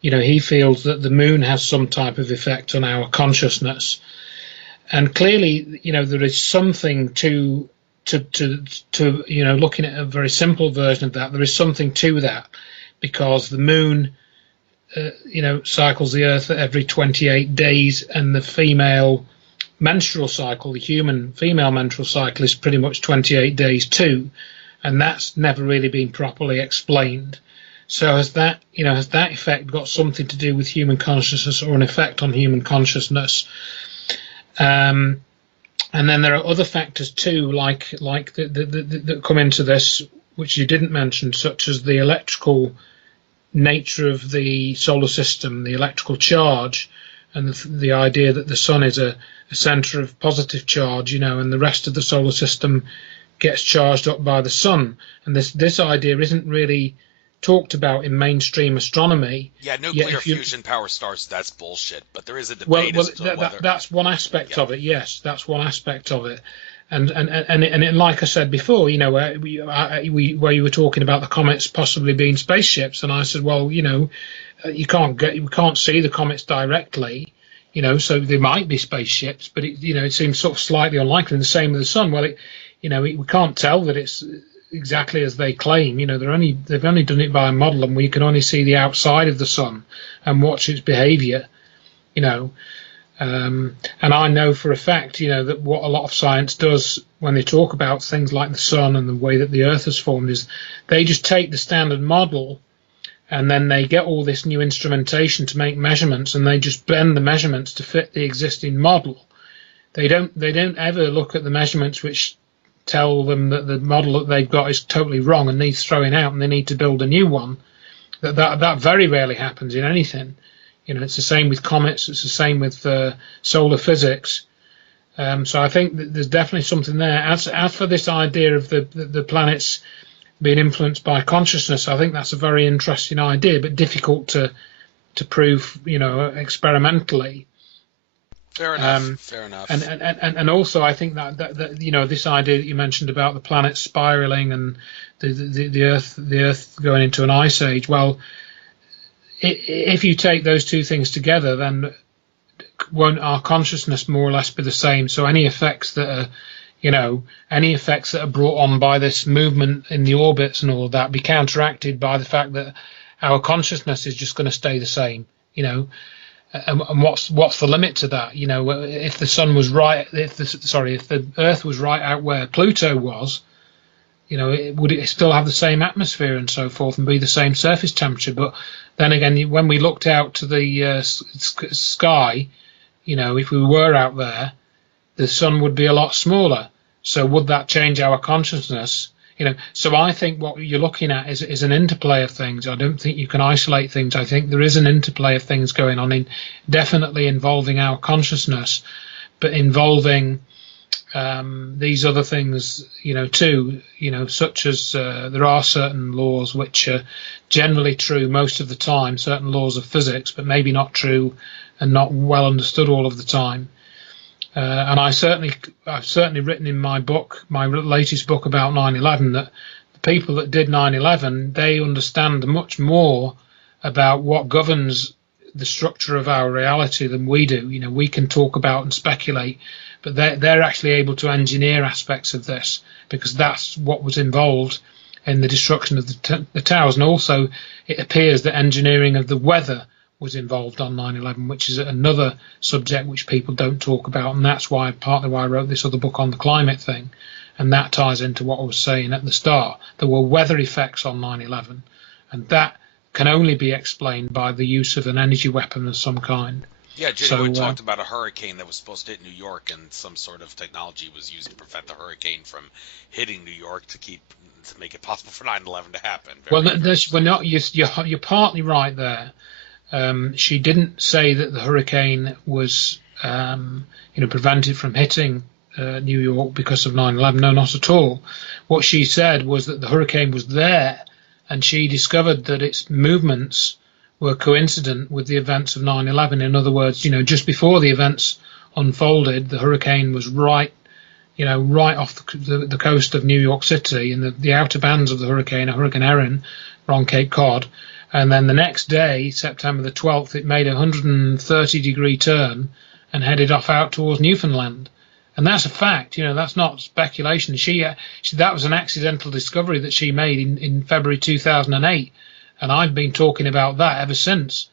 he feels that the moon has some type of effect on our consciousness. And clearly, there is something to looking at a very simple version of that, there is something to that, because the moon cycles the Earth every 28 days, and the female menstrual cycle, the human female menstrual cycle, is pretty much 28 days too, and that's never really been properly explained. So has that effect got something to do with human consciousness, or an effect on human consciousness? And then there are other factors too, like that come into this, which you didn't mention, such as the electrical nature of the solar system, the electrical charge, and the idea that the sun is a centre of positive charge, and the rest of the solar system gets charged up by the sun. And this idea isn't really talked about in mainstream astronomy. Yeah, nuclear fusion power stars, that's bullshit. But there is a debate as to whether... That's one aspect of it, yes. That's one aspect of it. And like I said before, where where you were talking about the comets possibly being spaceships, and I said, well, you can't see the comets directly, so they might be spaceships, but it seems sort of slightly unlikely. And the same with the sun. Well, we can't tell that it's exactly as they claim. They've only done it by a model, and we can only see the outside of the sun and watch its behaviour. And I know for a fact, that what a lot of science does when they talk about things like the sun and the way that the Earth is formed is they just take the standard model, and then they get all this new instrumentation to make measurements, and they just bend the measurements to fit the existing model. They don't ever look at the measurements which tell them that the model that they've got is totally wrong and needs throwing out, and they need to build a new one. That very rarely happens in anything. It's the same with comets. It's the same with solar physics. So I think that there's definitely something there. As for this idea of the planets being influenced by consciousness, I think that's a very interesting idea, but difficult to prove, experimentally. Fair enough. Fair enough. And also, I think that this idea that you mentioned about the planets spiraling and the Earth going into an ice age. Well, if you take those two things together, then won't our consciousness more or less be the same? So any effects that are brought on by this movement in the orbits and all of that be counteracted by the fact that our consciousness is just going to stay the same, And what's the limit to that? If the sun was right, if the Earth was right out where Pluto was, would it still have the same atmosphere and so forth and be the same surface temperature? But then again, when we looked out to the sky, if we were out there, the sun would be a lot smaller. So would that change our consciousness? So I think what you're looking at is an interplay of things. I don't think you can isolate things. I think there is an interplay of things going on, definitely involving our consciousness, but involving these other things, too, such as there are certain laws which are generally true most of the time, certain laws of physics, but maybe not true and not well understood all of the time. And I've certainly written in my book, my latest book about 9/11, that the people that did 9/11, they understand much more about what governs the structure of our reality than we do. We can talk about and speculate, but they're actually able to engineer aspects of this, because that's what was involved in the destruction of the towers. And also, it appears that engineering of the weather was involved on 9/11, which is another subject which people don't talk about, and that's partly why I wrote this other book on the climate thing, and that ties into what I was saying at the start. There were weather effects on 9/11, and that can only be explained by the use of an energy weapon of some kind. Yeah, Jenny talked about a hurricane that was supposed to hit New York, and some sort of technology was used to prevent the hurricane from hitting New York to make it possible for 9/11 to happen. You're partly right there. She didn't say that the hurricane was prevented from hitting New York because of 9/11. No, not at all. What she said was that the hurricane was there, and she discovered that its movements were coincident with the events of 9/11. In other words, just before the events unfolded, the hurricane was right off the coast of New York City, and the outer bands of the hurricane, Hurricane Erin, were on Cape Cod. And then the next day, September the 12th, it made a 130-degree turn and headed off out towards Newfoundland. And that's a fact, that's not speculation. That was an accidental discovery that she made in February 2008. And I've been talking about that ever since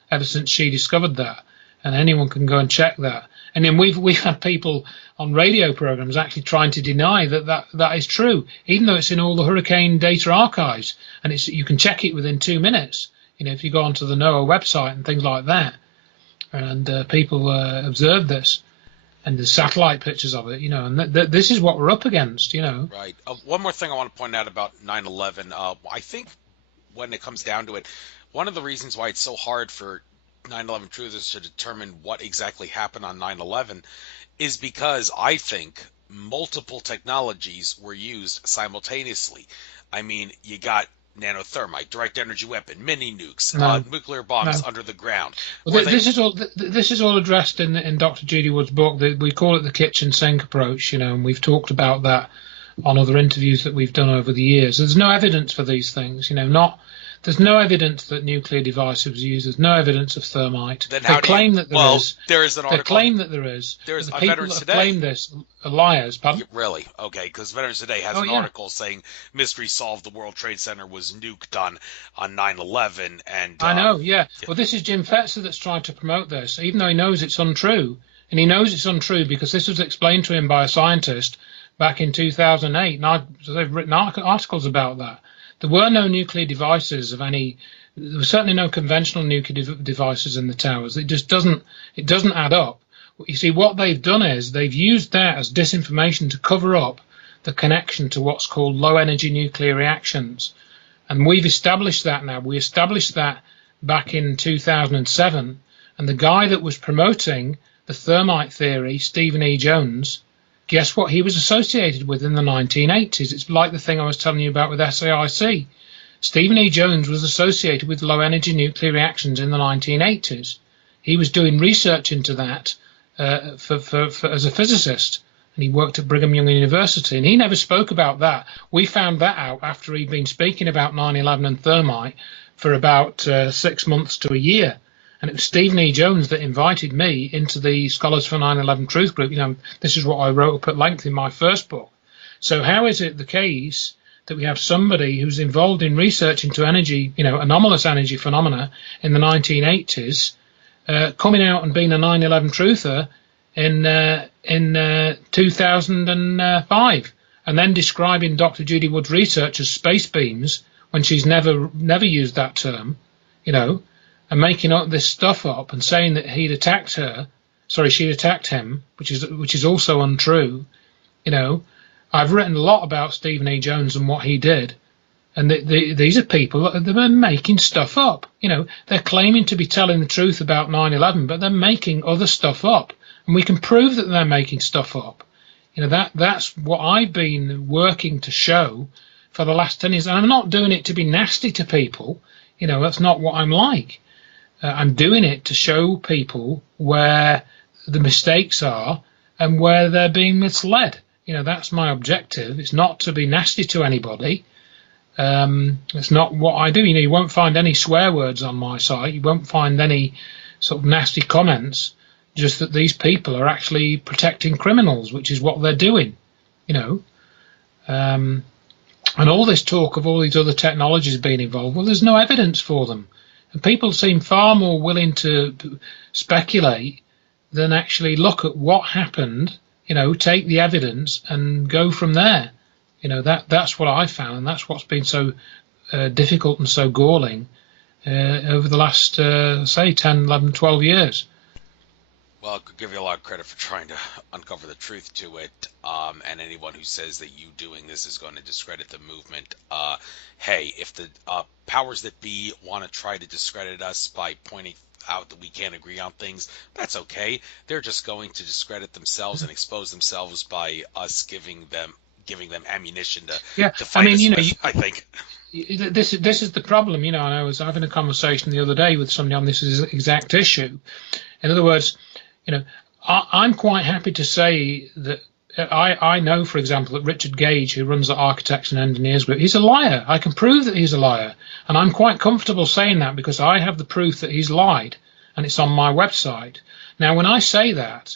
she discovered that. And anyone can go and check that. And then we've had people on radio programs actually trying to deny that is true, even though it's in all the hurricane data archives. And you can check it within 2 minutes, if you go onto the NOAA website and things like that. And people observed this. And there's satellite pictures of it, and this is what we're up against, Right. One more thing I want to point out about 9/11. I think when it comes down to it, one of the reasons why it's so hard for 9/11 truthers to determine what exactly happened on 9/11 is because I think multiple technologies were used simultaneously. I mean, you got nanothermite, direct energy weapon, mini nukes, No, nuclear bombs no. under the ground. Well, this is all addressed in Dr. Judy Wood's book. We call it the kitchen sink approach, and we've talked about that on other interviews that we've done over the years. There's no evidence for these things, there's no evidence that nuclear devices was used. There's no evidence of thermite. Then They claim that there is. There is an article. They claim that there is. There's the a people Veterans that Today. claim this are liars. Pardon? Really? Okay, because Veterans Today has an article saying mystery solved, the World Trade Center was nuked on 9/11, and I know, yeah. Well, this is Jim Fetzer that's trying to promote this, even though he knows it's untrue, and he knows it's untrue because this was explained to him by a scientist back in 2008, and they've written articles about that. There were no nuclear devices of any. There were certainly no conventional nuclear devices in the towers. It just doesn't add up. You see, what they've done is they've used that as disinformation to cover up the connection to what's called low-energy nuclear reactions. And we've established that now. We established that back in 2007. And the guy that was promoting the thermite theory, Stephen E. Jones, guess what he was associated with in the 1980s? It's like the thing I was telling you about with SAIC. Stephen E. Jones was associated with low-energy nuclear reactions in the 1980s. He was doing research into that as a physicist, and he worked at Brigham Young University, and he never spoke about that. We found that out after he'd been speaking about 9/11 and thermite for about 6 months to a year. And it was Stephen E. Jones that invited me into the Scholars for 9/11 Truth group. This is what I wrote up at length in my first book. So how is it the case that we have somebody who's involved in research into energy, anomalous energy phenomena in the 1980s, coming out and being a 9/11 truther in 2005, and then describing Dr. Judy Wood's research as space beams when she's never used that term, and making up this stuff up and saying that she'd attacked him, which is also untrue, I've written a lot about Stephen E. Jones and what he did, and these are people that are making stuff up. They're claiming to be telling the truth about 9/11, but they're making other stuff up, and we can prove that they're making stuff up. That's what I've been working to show for the last 10 years, and I'm not doing it to be nasty to people. That's not what I'm like. I'm doing it to show people where the mistakes are and where they're being misled. That's my objective. It's not to be nasty to anybody. It's not what I do. You won't find any swear words on my site. You won't find any sort of nasty comments. Just that these people are actually protecting criminals, which is what they're doing. And all this talk of all these other technologies being involved, well, there's no evidence for them. And people seem far more willing to speculate than actually look at what happened, take the evidence and go from there. That's what I found, and that's what's been so difficult and so galling over the last, say, 10, 11, 12 years. Well, I could give you a lot of credit for trying to uncover the truth to it, and anyone who says that you doing this is going to discredit the movement, hey, if the powers that be want to try to discredit us by pointing out that we can't agree on things, that's okay. They're just going to discredit themselves and expose themselves by us giving them ammunition to fight us with, I think. This is the problem, and I was having a conversation the other day with somebody on this exact issue. In other words, I'm quite happy to say that I know, for example, that Richard Gage, who runs the Architects and Engineers Group, he's a liar. I can prove that he's a liar. And I'm quite comfortable saying that because I have the proof that he's lied, and it's on my website. Now, when I say that,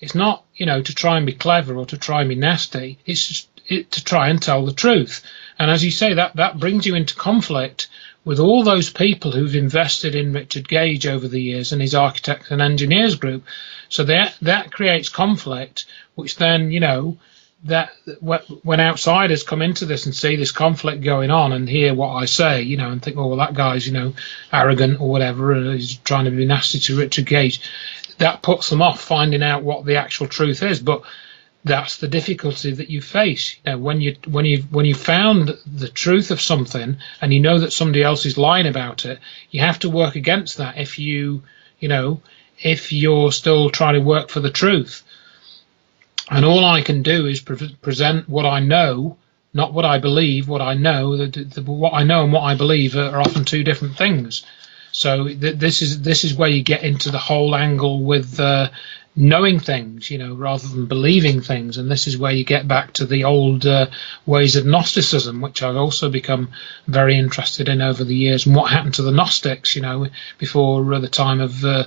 it's not, to try and be clever or to try and be nasty. It's just to try and tell the truth. And as you say, that brings you into conflict with all those people who've invested in Richard Gage over the years and his Architects and Engineers Group. So that creates conflict, which then, that when outsiders come into this and see this conflict going on and hear what I say, and think, oh, well, that guy's, arrogant or whatever, and he's trying to be nasty to Richard Gage, that puts them off finding out what the actual truth is. But that's the difficulty that you face. When you found the truth of something and you know that somebody else is lying about it, you have to work against that if you're still trying to work for the truth. And all I can do is present what I know not what I believe, what I know. What I know and what I believe are often two different things. So this is where you get into the whole angle with knowing things, rather than believing things. And this is where you get back to the old ways of Gnosticism, which I've also become very interested in over the years, and what happened to the Gnostics, before the time of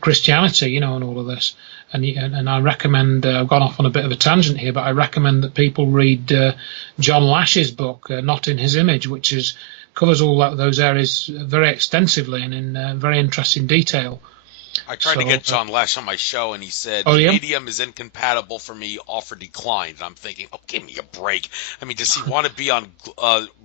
Christianity, and all of this. And I recommend, I've gone off on a bit of a tangent here, but I recommend that people read John Lash's book, Not in His Image, which covers all those areas very extensively and in very interesting detail. I tried to get John Lash on my show, and he said, yeah? medium is incompatible for me, offer declined. And I'm thinking, oh, give me a break. I mean, does he want to be on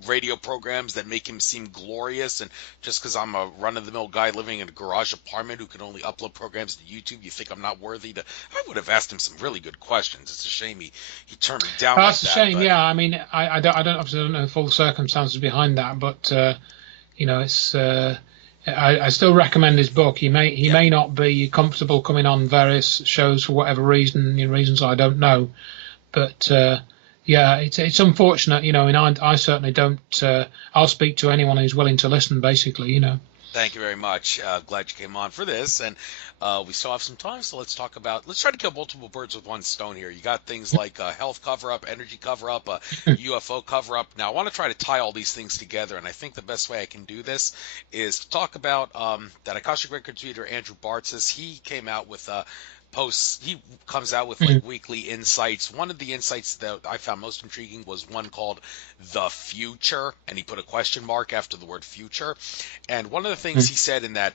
radio programs that make him seem glorious? And just because I'm a run-of-the-mill guy living in a garage apartment who can only upload programs to YouTube, you think I'm not worthy to? I would have asked him some really good questions. It's a shame he turned me down like that. That's a shame, but... yeah. I mean, I obviously don't know the full circumstances behind that, but, it's... I still recommend his book. He may not be comfortable coming on various shows for whatever reason, reasons I don't know, but it's unfortunate, and I certainly don't. I'll speak to anyone who's willing to listen, basically, Thank you very much. Glad you came on for this, and we still have some time, so let's try to kill multiple birds with one stone here. You got things like health cover-up, energy cover-up, UFO cover-up. Now, I want to try to tie all these things together, and I think the best way I can do this is to talk about that Akashic Records reader, Andrew Bartzis. He came out with posts. He comes out with like weekly insights. One of the insights that I found most intriguing was one called The Future, and he put a question mark after the word future. And one of the things he said in that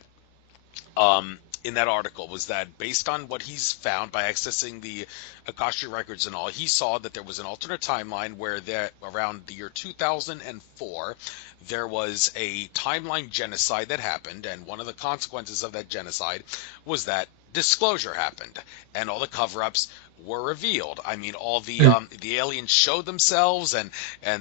article was that based on what he's found by accessing the Akashic Records and all, he saw that there was an alternate timeline where around the year 2004 there was a timeline genocide that happened, and one of the consequences of that genocide was that disclosure happened, and all the cover-ups were revealed. I mean, all the aliens showed themselves, and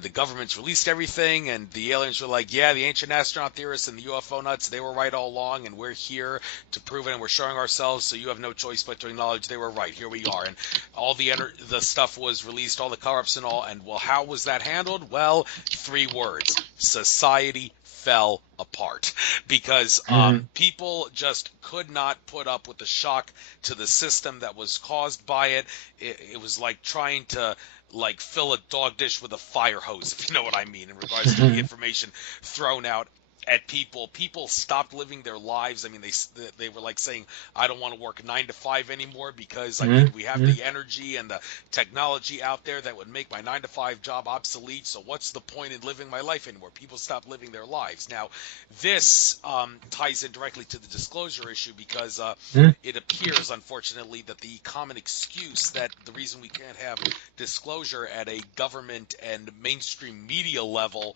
the governments released everything, and the aliens were like, yeah, the ancient astronaut theorists and the UFO nuts, they were right all along, and we're here to prove it, and we're showing ourselves, so you have no choice but to acknowledge they were right. Here we are. And all the stuff was released, all the cover-ups and all, and well, how was that handled? Well, 3 words: society fell apart, because people just could not put up with the shock to the system that was caused by it. It was like trying to fill a dog dish with a fire hose, if you know what I mean, in regards to the information thrown out at people. People stopped living their lives. I mean, they were like saying, I don't want to work 9 to 5 anymore, because I mean, we have the energy and the technology out there that would make my 9 to 5 job obsolete. So what's the point in living my life anymore? People stopped living their lives. Now, this ties in directly to the disclosure issue, because it appears, unfortunately, that the common excuse that the reason we can't have disclosure at a government and mainstream media level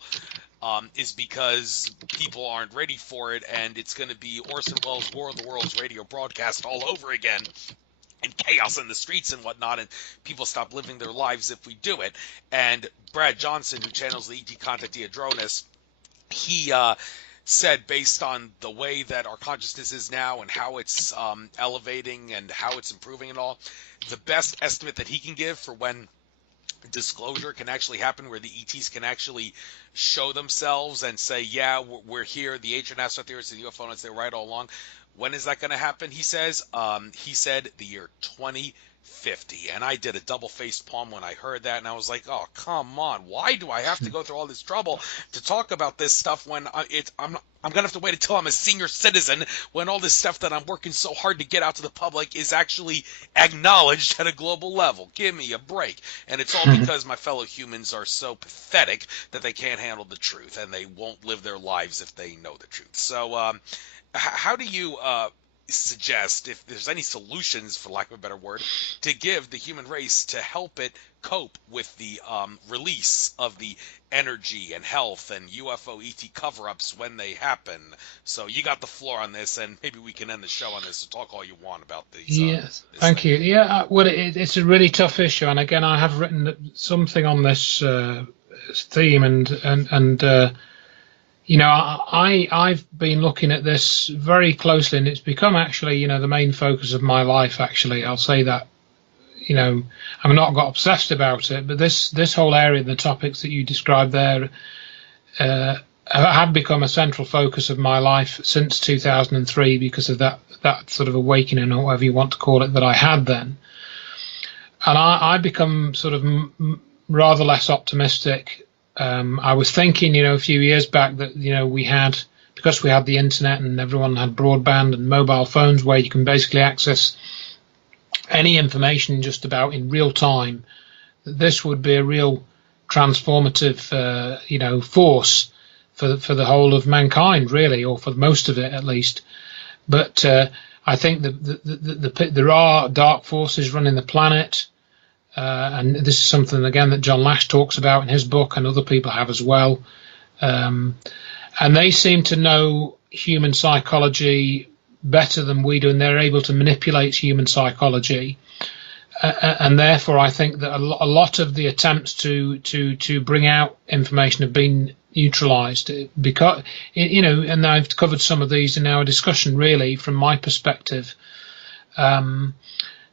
is because people aren't ready for it, and it's going to be Orson Welles' War of the Worlds radio broadcast all over again, and chaos in the streets and whatnot, and people stop living their lives if we do it. And Brad Johnson, who channels the ET contact Diadronis, he said, based on the way that our consciousness is now and how it's elevating and how it's improving and all, the best estimate that he can give for when disclosure can actually happen, where the ETs can actually show themselves and say, yeah, we're here, the ancient astronaut theorists and the UFO nuts, they were right all along. When is that going to happen? He says, he said the year 2050. And I did a double-faced palm when I heard that, and I was like, oh, come on, why do I have to go through all this trouble to talk about this stuff when I'm going to have to wait until I'm a senior citizen, when all this stuff that I'm working so hard to get out to the public is actually acknowledged at a global level? Give me a break. And it's all because my fellow humans are so pathetic that they can't handle the truth, and they won't live their lives if they know the truth. So how do you suggest, if there's any solutions, for lack of a better word, to give the human race to help it cope with the release of the energy and health and UFO ET cover-ups when they happen? So you got the floor on this, and maybe we can end the show on this, so talk all you want about these. Yes, thank you. Yeah, well, it's a really tough issue, and again, I have written something on this theme, and you know, I've been looking at this very closely, and it's become actually, the main focus of my life, actually. I'll say that, I've not got obsessed about it, but this whole area, the topics that you described there, have become a central focus of my life since 2003 because of that sort of awakening, or whatever you want to call it, that I had then. And I become sort of rather less optimistic. I was thinking, a few years back that, because we had the internet and everyone had broadband and mobile phones where you can basically access any information just about in real time, that this would be a real transformative, force for the whole of mankind, really, or for most of it at least. But I think that there are dark forces running the planet, and this is something, again, that John Lash talks about in his book, and other people have as well. And they seem to know human psychology better than we do, and they're able to manipulate human psychology. And therefore, I think that a lot of the attempts to bring out information have been neutralized, because, and I've covered some of these in our discussion, really, from my perspective.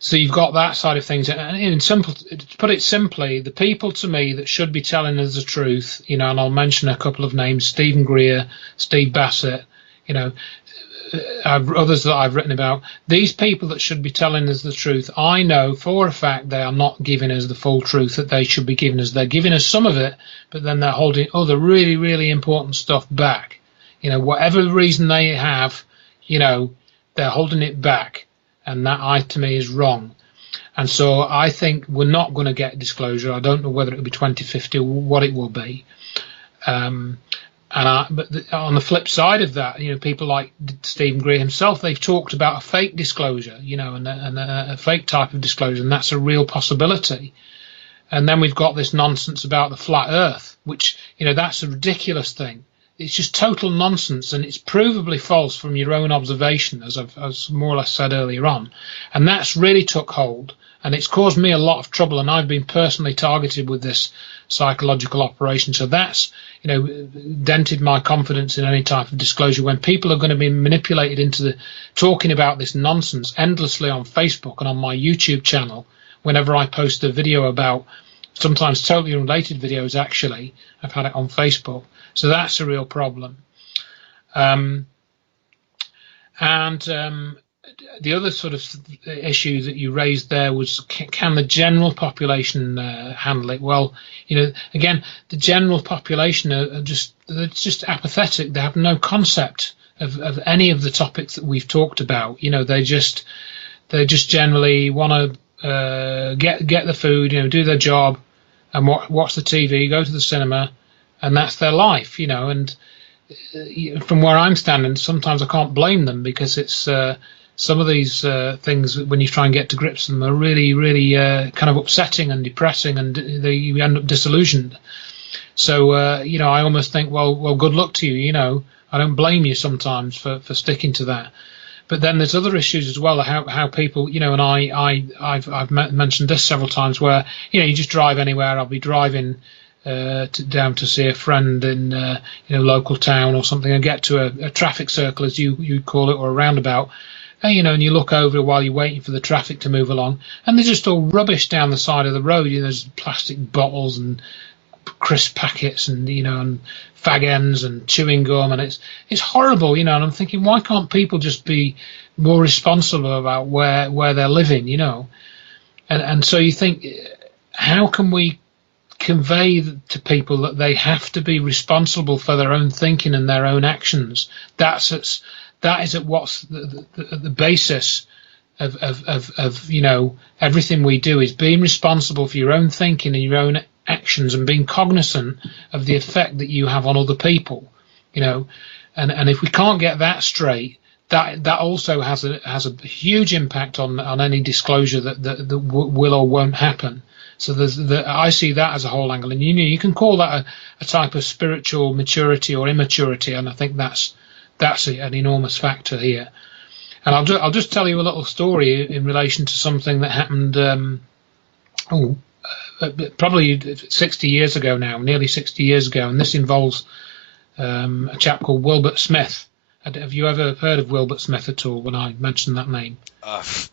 So you've got that side of things. And to put it simply, the people to me that should be telling us the truth, and I'll mention a couple of names: Stephen Greer, Steve Bassett, others that I've written about. These people that should be telling us the truth, I know for a fact they are not giving us the full truth that they should be giving us. They're giving us some of it, but then they're holding other really, really important stuff back. Whatever reason they have, they're holding it back. And that, to me, is wrong. And so I think we're not going to get disclosure. I don't know whether it will be 2050 or what it will be. But on the flip side of that, people like Stephen Greer himself, they've talked about a fake disclosure, and a fake type of disclosure, and that's a real possibility. And then we've got this nonsense about the flat Earth, which, that's a ridiculous thing. It's just total nonsense, and it's provably false from your own observation, as I've more or less said earlier on. And that's really took hold, and it's caused me a lot of trouble, and I've been personally targeted with this psychological operation. So that's, dented my confidence in any type of disclosure when people are going to be manipulated into talking about this nonsense endlessly on Facebook and on my YouTube channel whenever I post a video about, sometimes totally unrelated videos, actually. I've had it on Facebook. So that's a real problem. And the other sort of issue that you raised there was, can the general population handle it? Well, again, the general population are just apathetic. They have no concept of any of the topics that we've talked about. They just generally want to get the food, do their job, and watch the TV, go to the cinema, and that's their life, and from where I'm standing, sometimes I can't blame them, because it's some of these things, when you try and get to grips with them, are really, really kind of upsetting and depressing, and you end up disillusioned. So, I almost think, well, good luck to you. I don't blame you sometimes for sticking to that. But then there's other issues as well, how people, and I've mentioned this several times, where, you just drive anywhere. I'll be driving down to see a friend in local town or something, and get to a traffic circle, as you call it, or a roundabout, and you look over while you're waiting for the traffic to move along, and they're just all rubbish down the side of the road. There's plastic bottles and crisp packets and and fag ends and chewing gum, and it's horrible, and I'm thinking, why can't people just be more responsible about where they're living, and so you think, how can we convey to people that they have to be responsible for their own thinking and their own actions? That is at what's the basis of everything we do, is being responsible for your own thinking and your own actions, and being cognizant of the effect that you have on other people, and if we can't get that straight, that also has a huge impact on any disclosure that will or won't happen. So I see that as a whole angle, and you can call that a type of spiritual maturity or immaturity, and I think that's an enormous factor here. And I'll just tell you a little story in relation to something that happened probably 60 years ago now, nearly 60 years ago, and this involves a chap called Wilbert Smith, Have you ever heard of Wilbert Smith at all when I mentioned that name?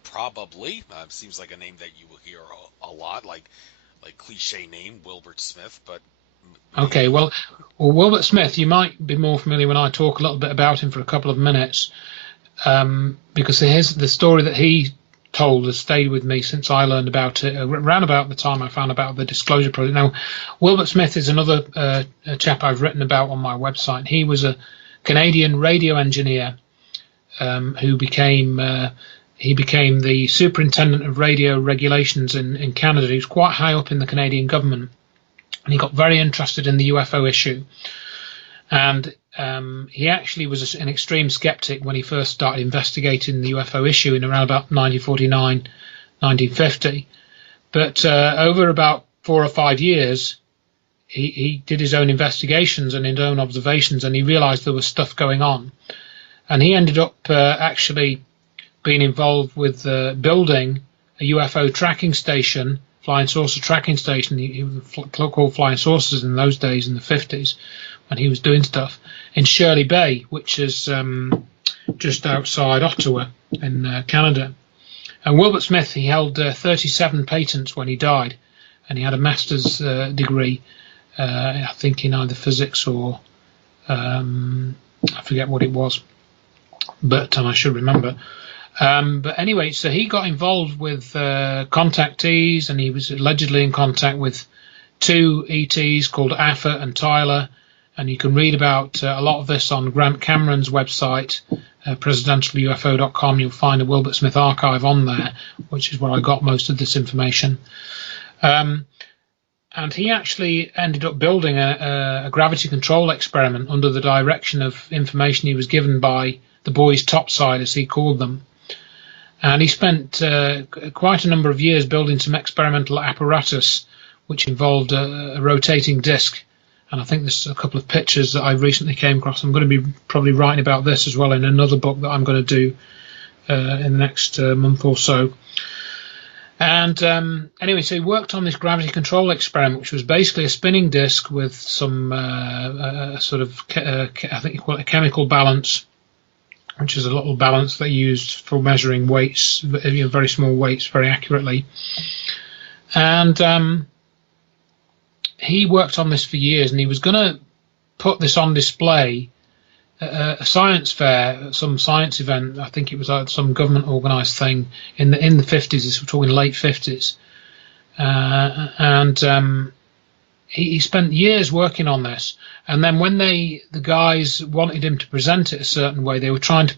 Probably. Seems like a name that you will hear a lot, like cliche name, Wilbert Smith, but maybe. Okay, well, Wilbert Smith, you might be more familiar when I talk a little bit about him for a couple of minutes, because the story that he told has stayed with me since I learned about it, around about the time I found about the Disclosure Project. Now, Wilbert Smith is another chap I've written about on my website. He was a Canadian radio engineer who became the superintendent of radio regulations in Canada. He was quite high up in the Canadian government, and he got very interested in the UFO issue. And he actually was an extreme skeptic when he first started investigating the UFO issue in around about 1949, 1950. But over about 4 or 5 years, he did his own investigations and his own observations, and he realized there was stuff going on. And he ended up actually being involved with building a UFO tracking station, flying saucer tracking station. He was called Flying Saucers in those days, in the 50s, when he was doing stuff, in Shirley Bay, which is just outside Ottawa in Canada. And Wilbert Smith, he held 37 patents when he died, and he had a master's degree, I think in either physics or I forget what it was, but I should remember. But anyway, so he got involved with contactees, and he was allegedly in contact with 2 ETs called Affa and Tyler, and you can read about a lot of this on Grant Cameron's website, presidentialufo.com. You'll find a Wilbert Smith archive on there, which is where I got most of this information. And he actually ended up building a gravity control experiment under the direction of information he was given by the boys topside, as he called them. And he spent quite a number of years building some experimental apparatus, which involved a rotating disc. And I think there's a couple of pictures that I recently came across. I'm going to be probably writing about this as well in another book that I'm going to do in the next month or so. And anyway, so he worked on this gravity control experiment, which was basically a spinning disc with some sort of, I think you call it a chemical balance, which is a little balance they used for measuring weights, very small weights, very accurately. And he worked on this for years, and he was going to put this on display at a science fair, some science event. I think it was some government organised thing in the 50s. We're talking late 50s, and he spent years working on this. And then when the guys wanted him to present it a certain way, they were trying to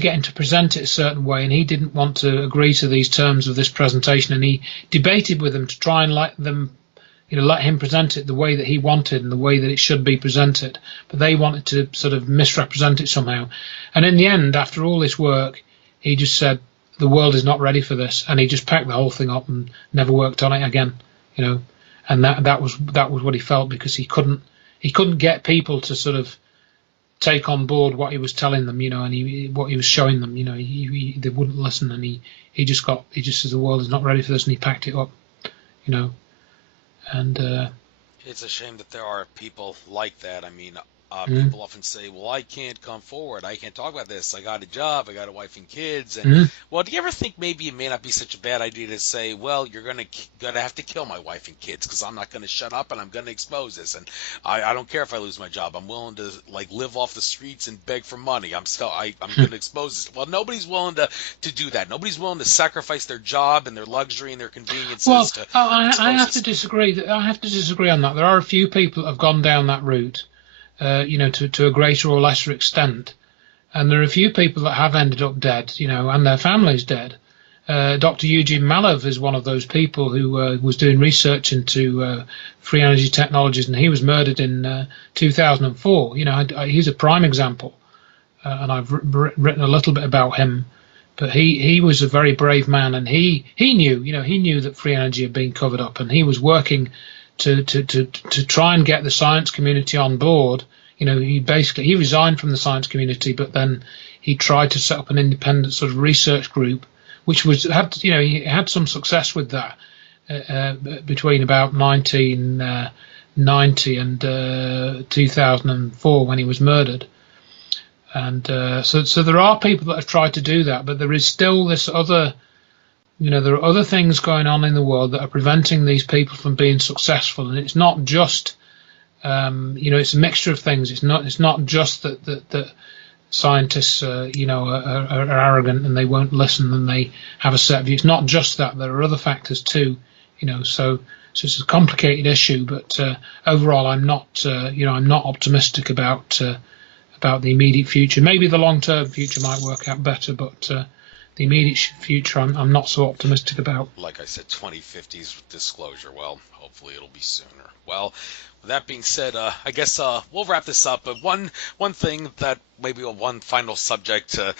get him to present it a certain way, and he didn't want to agree to these terms of this presentation, and he debated with them to try and let him present it the way that he wanted and the way that it should be presented. But they wanted to sort of misrepresent it somehow. And in the end, after all this work, he just said, the world is not ready for this, and he just packed the whole thing up and never worked on it again, And that was what he felt, because he couldn't get people to sort of take on board what he was telling them, and what he was showing them, they wouldn't listen, and he just says the world is not ready for this, and he packed it up, and it's a shame that there are people like that. I mean, people often say, well, I can't come forward, I can't talk about this, I got a job, I got a wife and kids, and well, do you ever think maybe it may not be such a bad idea to say, well, you're gonna have to kill my wife and kids, because I'm not gonna shut up, and I'm gonna expose this, and I don't care if I lose my job, I'm willing to live off the streets and beg for money, I'm gonna expose this. Well, nobody's willing to do that. Nobody's willing to sacrifice their job and their luxury and their conveniences. Well, I have to disagree. I have to disagree on that. There are a few people that have gone down that route, to a greater or lesser extent. And there are a few people that have ended up dead, and their families dead. Dr. Eugene Malev is one of those people who was doing research into free energy technologies, and he was murdered in 2004. He's a prime example, and I've written a little bit about him. But he was a very brave man, and he knew that free energy had been covered up, and he was working to try and get the science community on board. He resigned from the science community, but then he tried to set up an independent sort of research group, which he had some success with that between about 1990 and 2004 when he was murdered. And so there are people that have tried to do that, but there is still this other, there are other things going on in the world that are preventing these people from being successful. And it's not just, it's a mixture of things. It's not just that scientists, are arrogant and they won't listen and they have a set view. It's not just that. There are other factors too, so it's a complicated issue. But overall, I'm not optimistic about the immediate future. Maybe the long-term future might work out better, but the immediate future I'm not so optimistic about. Like I said, 2050's disclosure. Well, hopefully it'll be sooner. Well, with that being said, I guess we'll wrap this up. But one thing that maybe one final subject to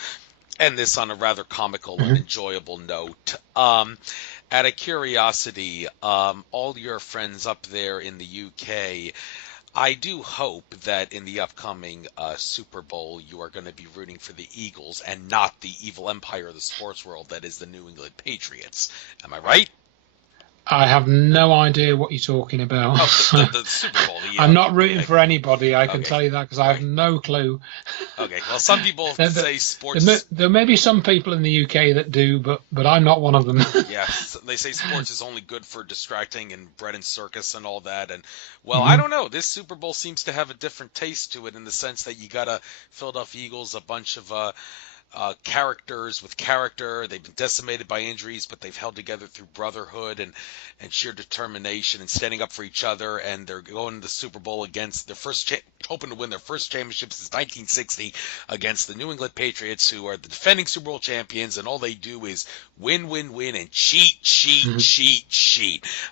end this on a rather comical and enjoyable note. Out of curiosity, all your friends up there in the UK, I do hope that in the upcoming Super Bowl you are going to be rooting for the Eagles and not the evil empire of the sports world that is the New England Patriots. Am I right? I have no idea what you're talking about. Oh, the Super Bowl. I'm not rooting for anybody, I can tell you that, because I have no clue. Okay, well, some people say sports... There may be some people in the UK that do, but I'm not one of them. Yes, they say sports is only good for distracting and bread and circus and all that. And, well, I don't know. This Super Bowl seems to have a different taste to it in the sense that you got a Philadelphia Eagles, a bunch of... characters with character. They've been decimated by injuries, but they've held together through brotherhood and sheer determination and standing up for each other. And they're going to the Super Bowl against their hoping to win their first championship since 1960 against the New England Patriots, who are the defending Super Bowl champions. And all they do is win, win, win, and cheat.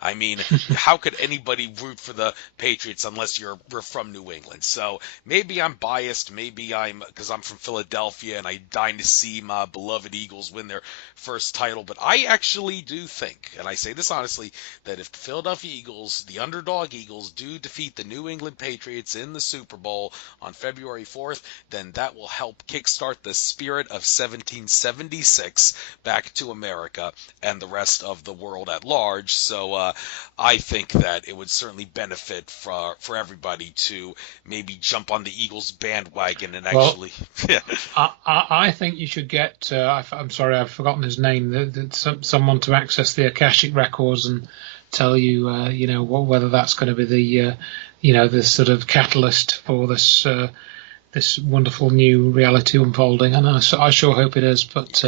I mean, how could anybody root for the Patriots unless you're from New England? So maybe I'm biased. Maybe because I'm from Philadelphia and I dying to see my beloved Eagles win their first title. But I actually do think, and I say this honestly, that if the Philadelphia Eagles, the underdog Eagles, do defeat the New England Patriots in the Super Bowl on February 4th, then that will help kickstart the spirit of 1776 back to America and the rest of the world at large. So I think that it would certainly benefit for everybody to maybe jump on the Eagles bandwagon and actually... I think you should get, I'm sorry, I've forgotten his name, someone to access the Akashic records and tell you, whether that's going to be the sort of catalyst for this wonderful new reality unfolding. And I sure hope it is, but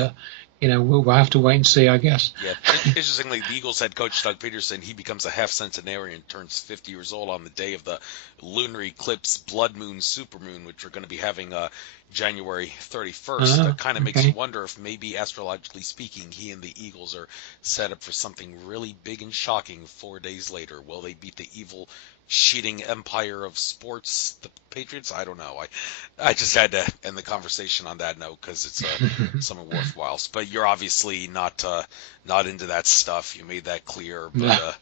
we'll have to wait and see, I guess. Yeah, interestingly, the Eagles head coach Doug Peterson, he becomes a half centenarian, turns 50 years old on the day of the lunar eclipse, blood moon, supermoon, which we're going to be having January 31st. That kind of makes you wonder if maybe, astrologically speaking, he and the Eagles are set up for something really big and shocking 4 days later. Will they beat the evil, cheating empire of sports, the Patriots? I don't know. I just had to end the conversation on that note because it's something worthwhile. But you're obviously not into that stuff. You made that clear. But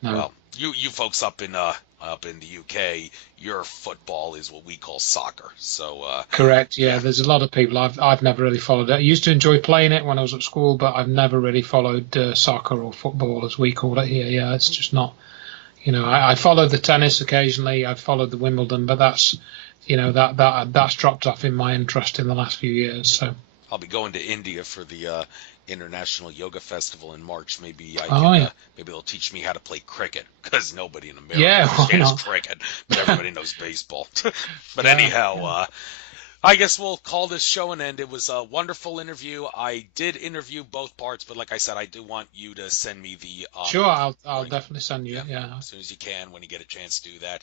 no. Well, you folks up in the UK, your football is what we call soccer. So correct. Yeah, there's a lot of people. I've never really followed it. I used to enjoy playing it when I was at school, but I've never really followed soccer or football as we call it here. Yeah, it's just not. I followed the tennis occasionally. I followed the Wimbledon, but that's that's dropped off in my interest in the last few years. So I'll be going to India for the International Yoga Festival in March. Maybe maybe they'll teach me how to play cricket because nobody in America understands cricket, but everybody knows baseball. But anyhow, I guess we'll call this show an end. It was a wonderful interview. I did interview both parts, but like I said, I do want you to send me the... Sure, I'll definitely send you, as soon as you can, when you get a chance to do that.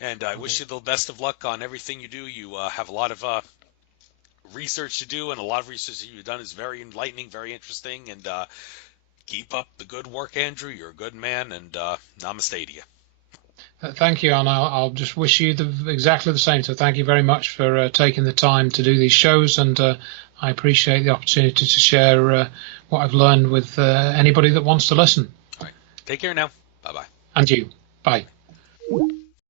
And I wish you the best of luck on everything you do. You have a lot of research to do, and a lot of research that you've done is very enlightening, very interesting, and keep up the good work, Andrew. You're a good man, and namaste to you. Thank you, and I'll just wish you exactly the same. So thank you very much for taking the time to do these shows, and I appreciate the opportunity to share what I've learned with anybody that wants to listen. All right. Take care now. Bye-bye. And you. Bye.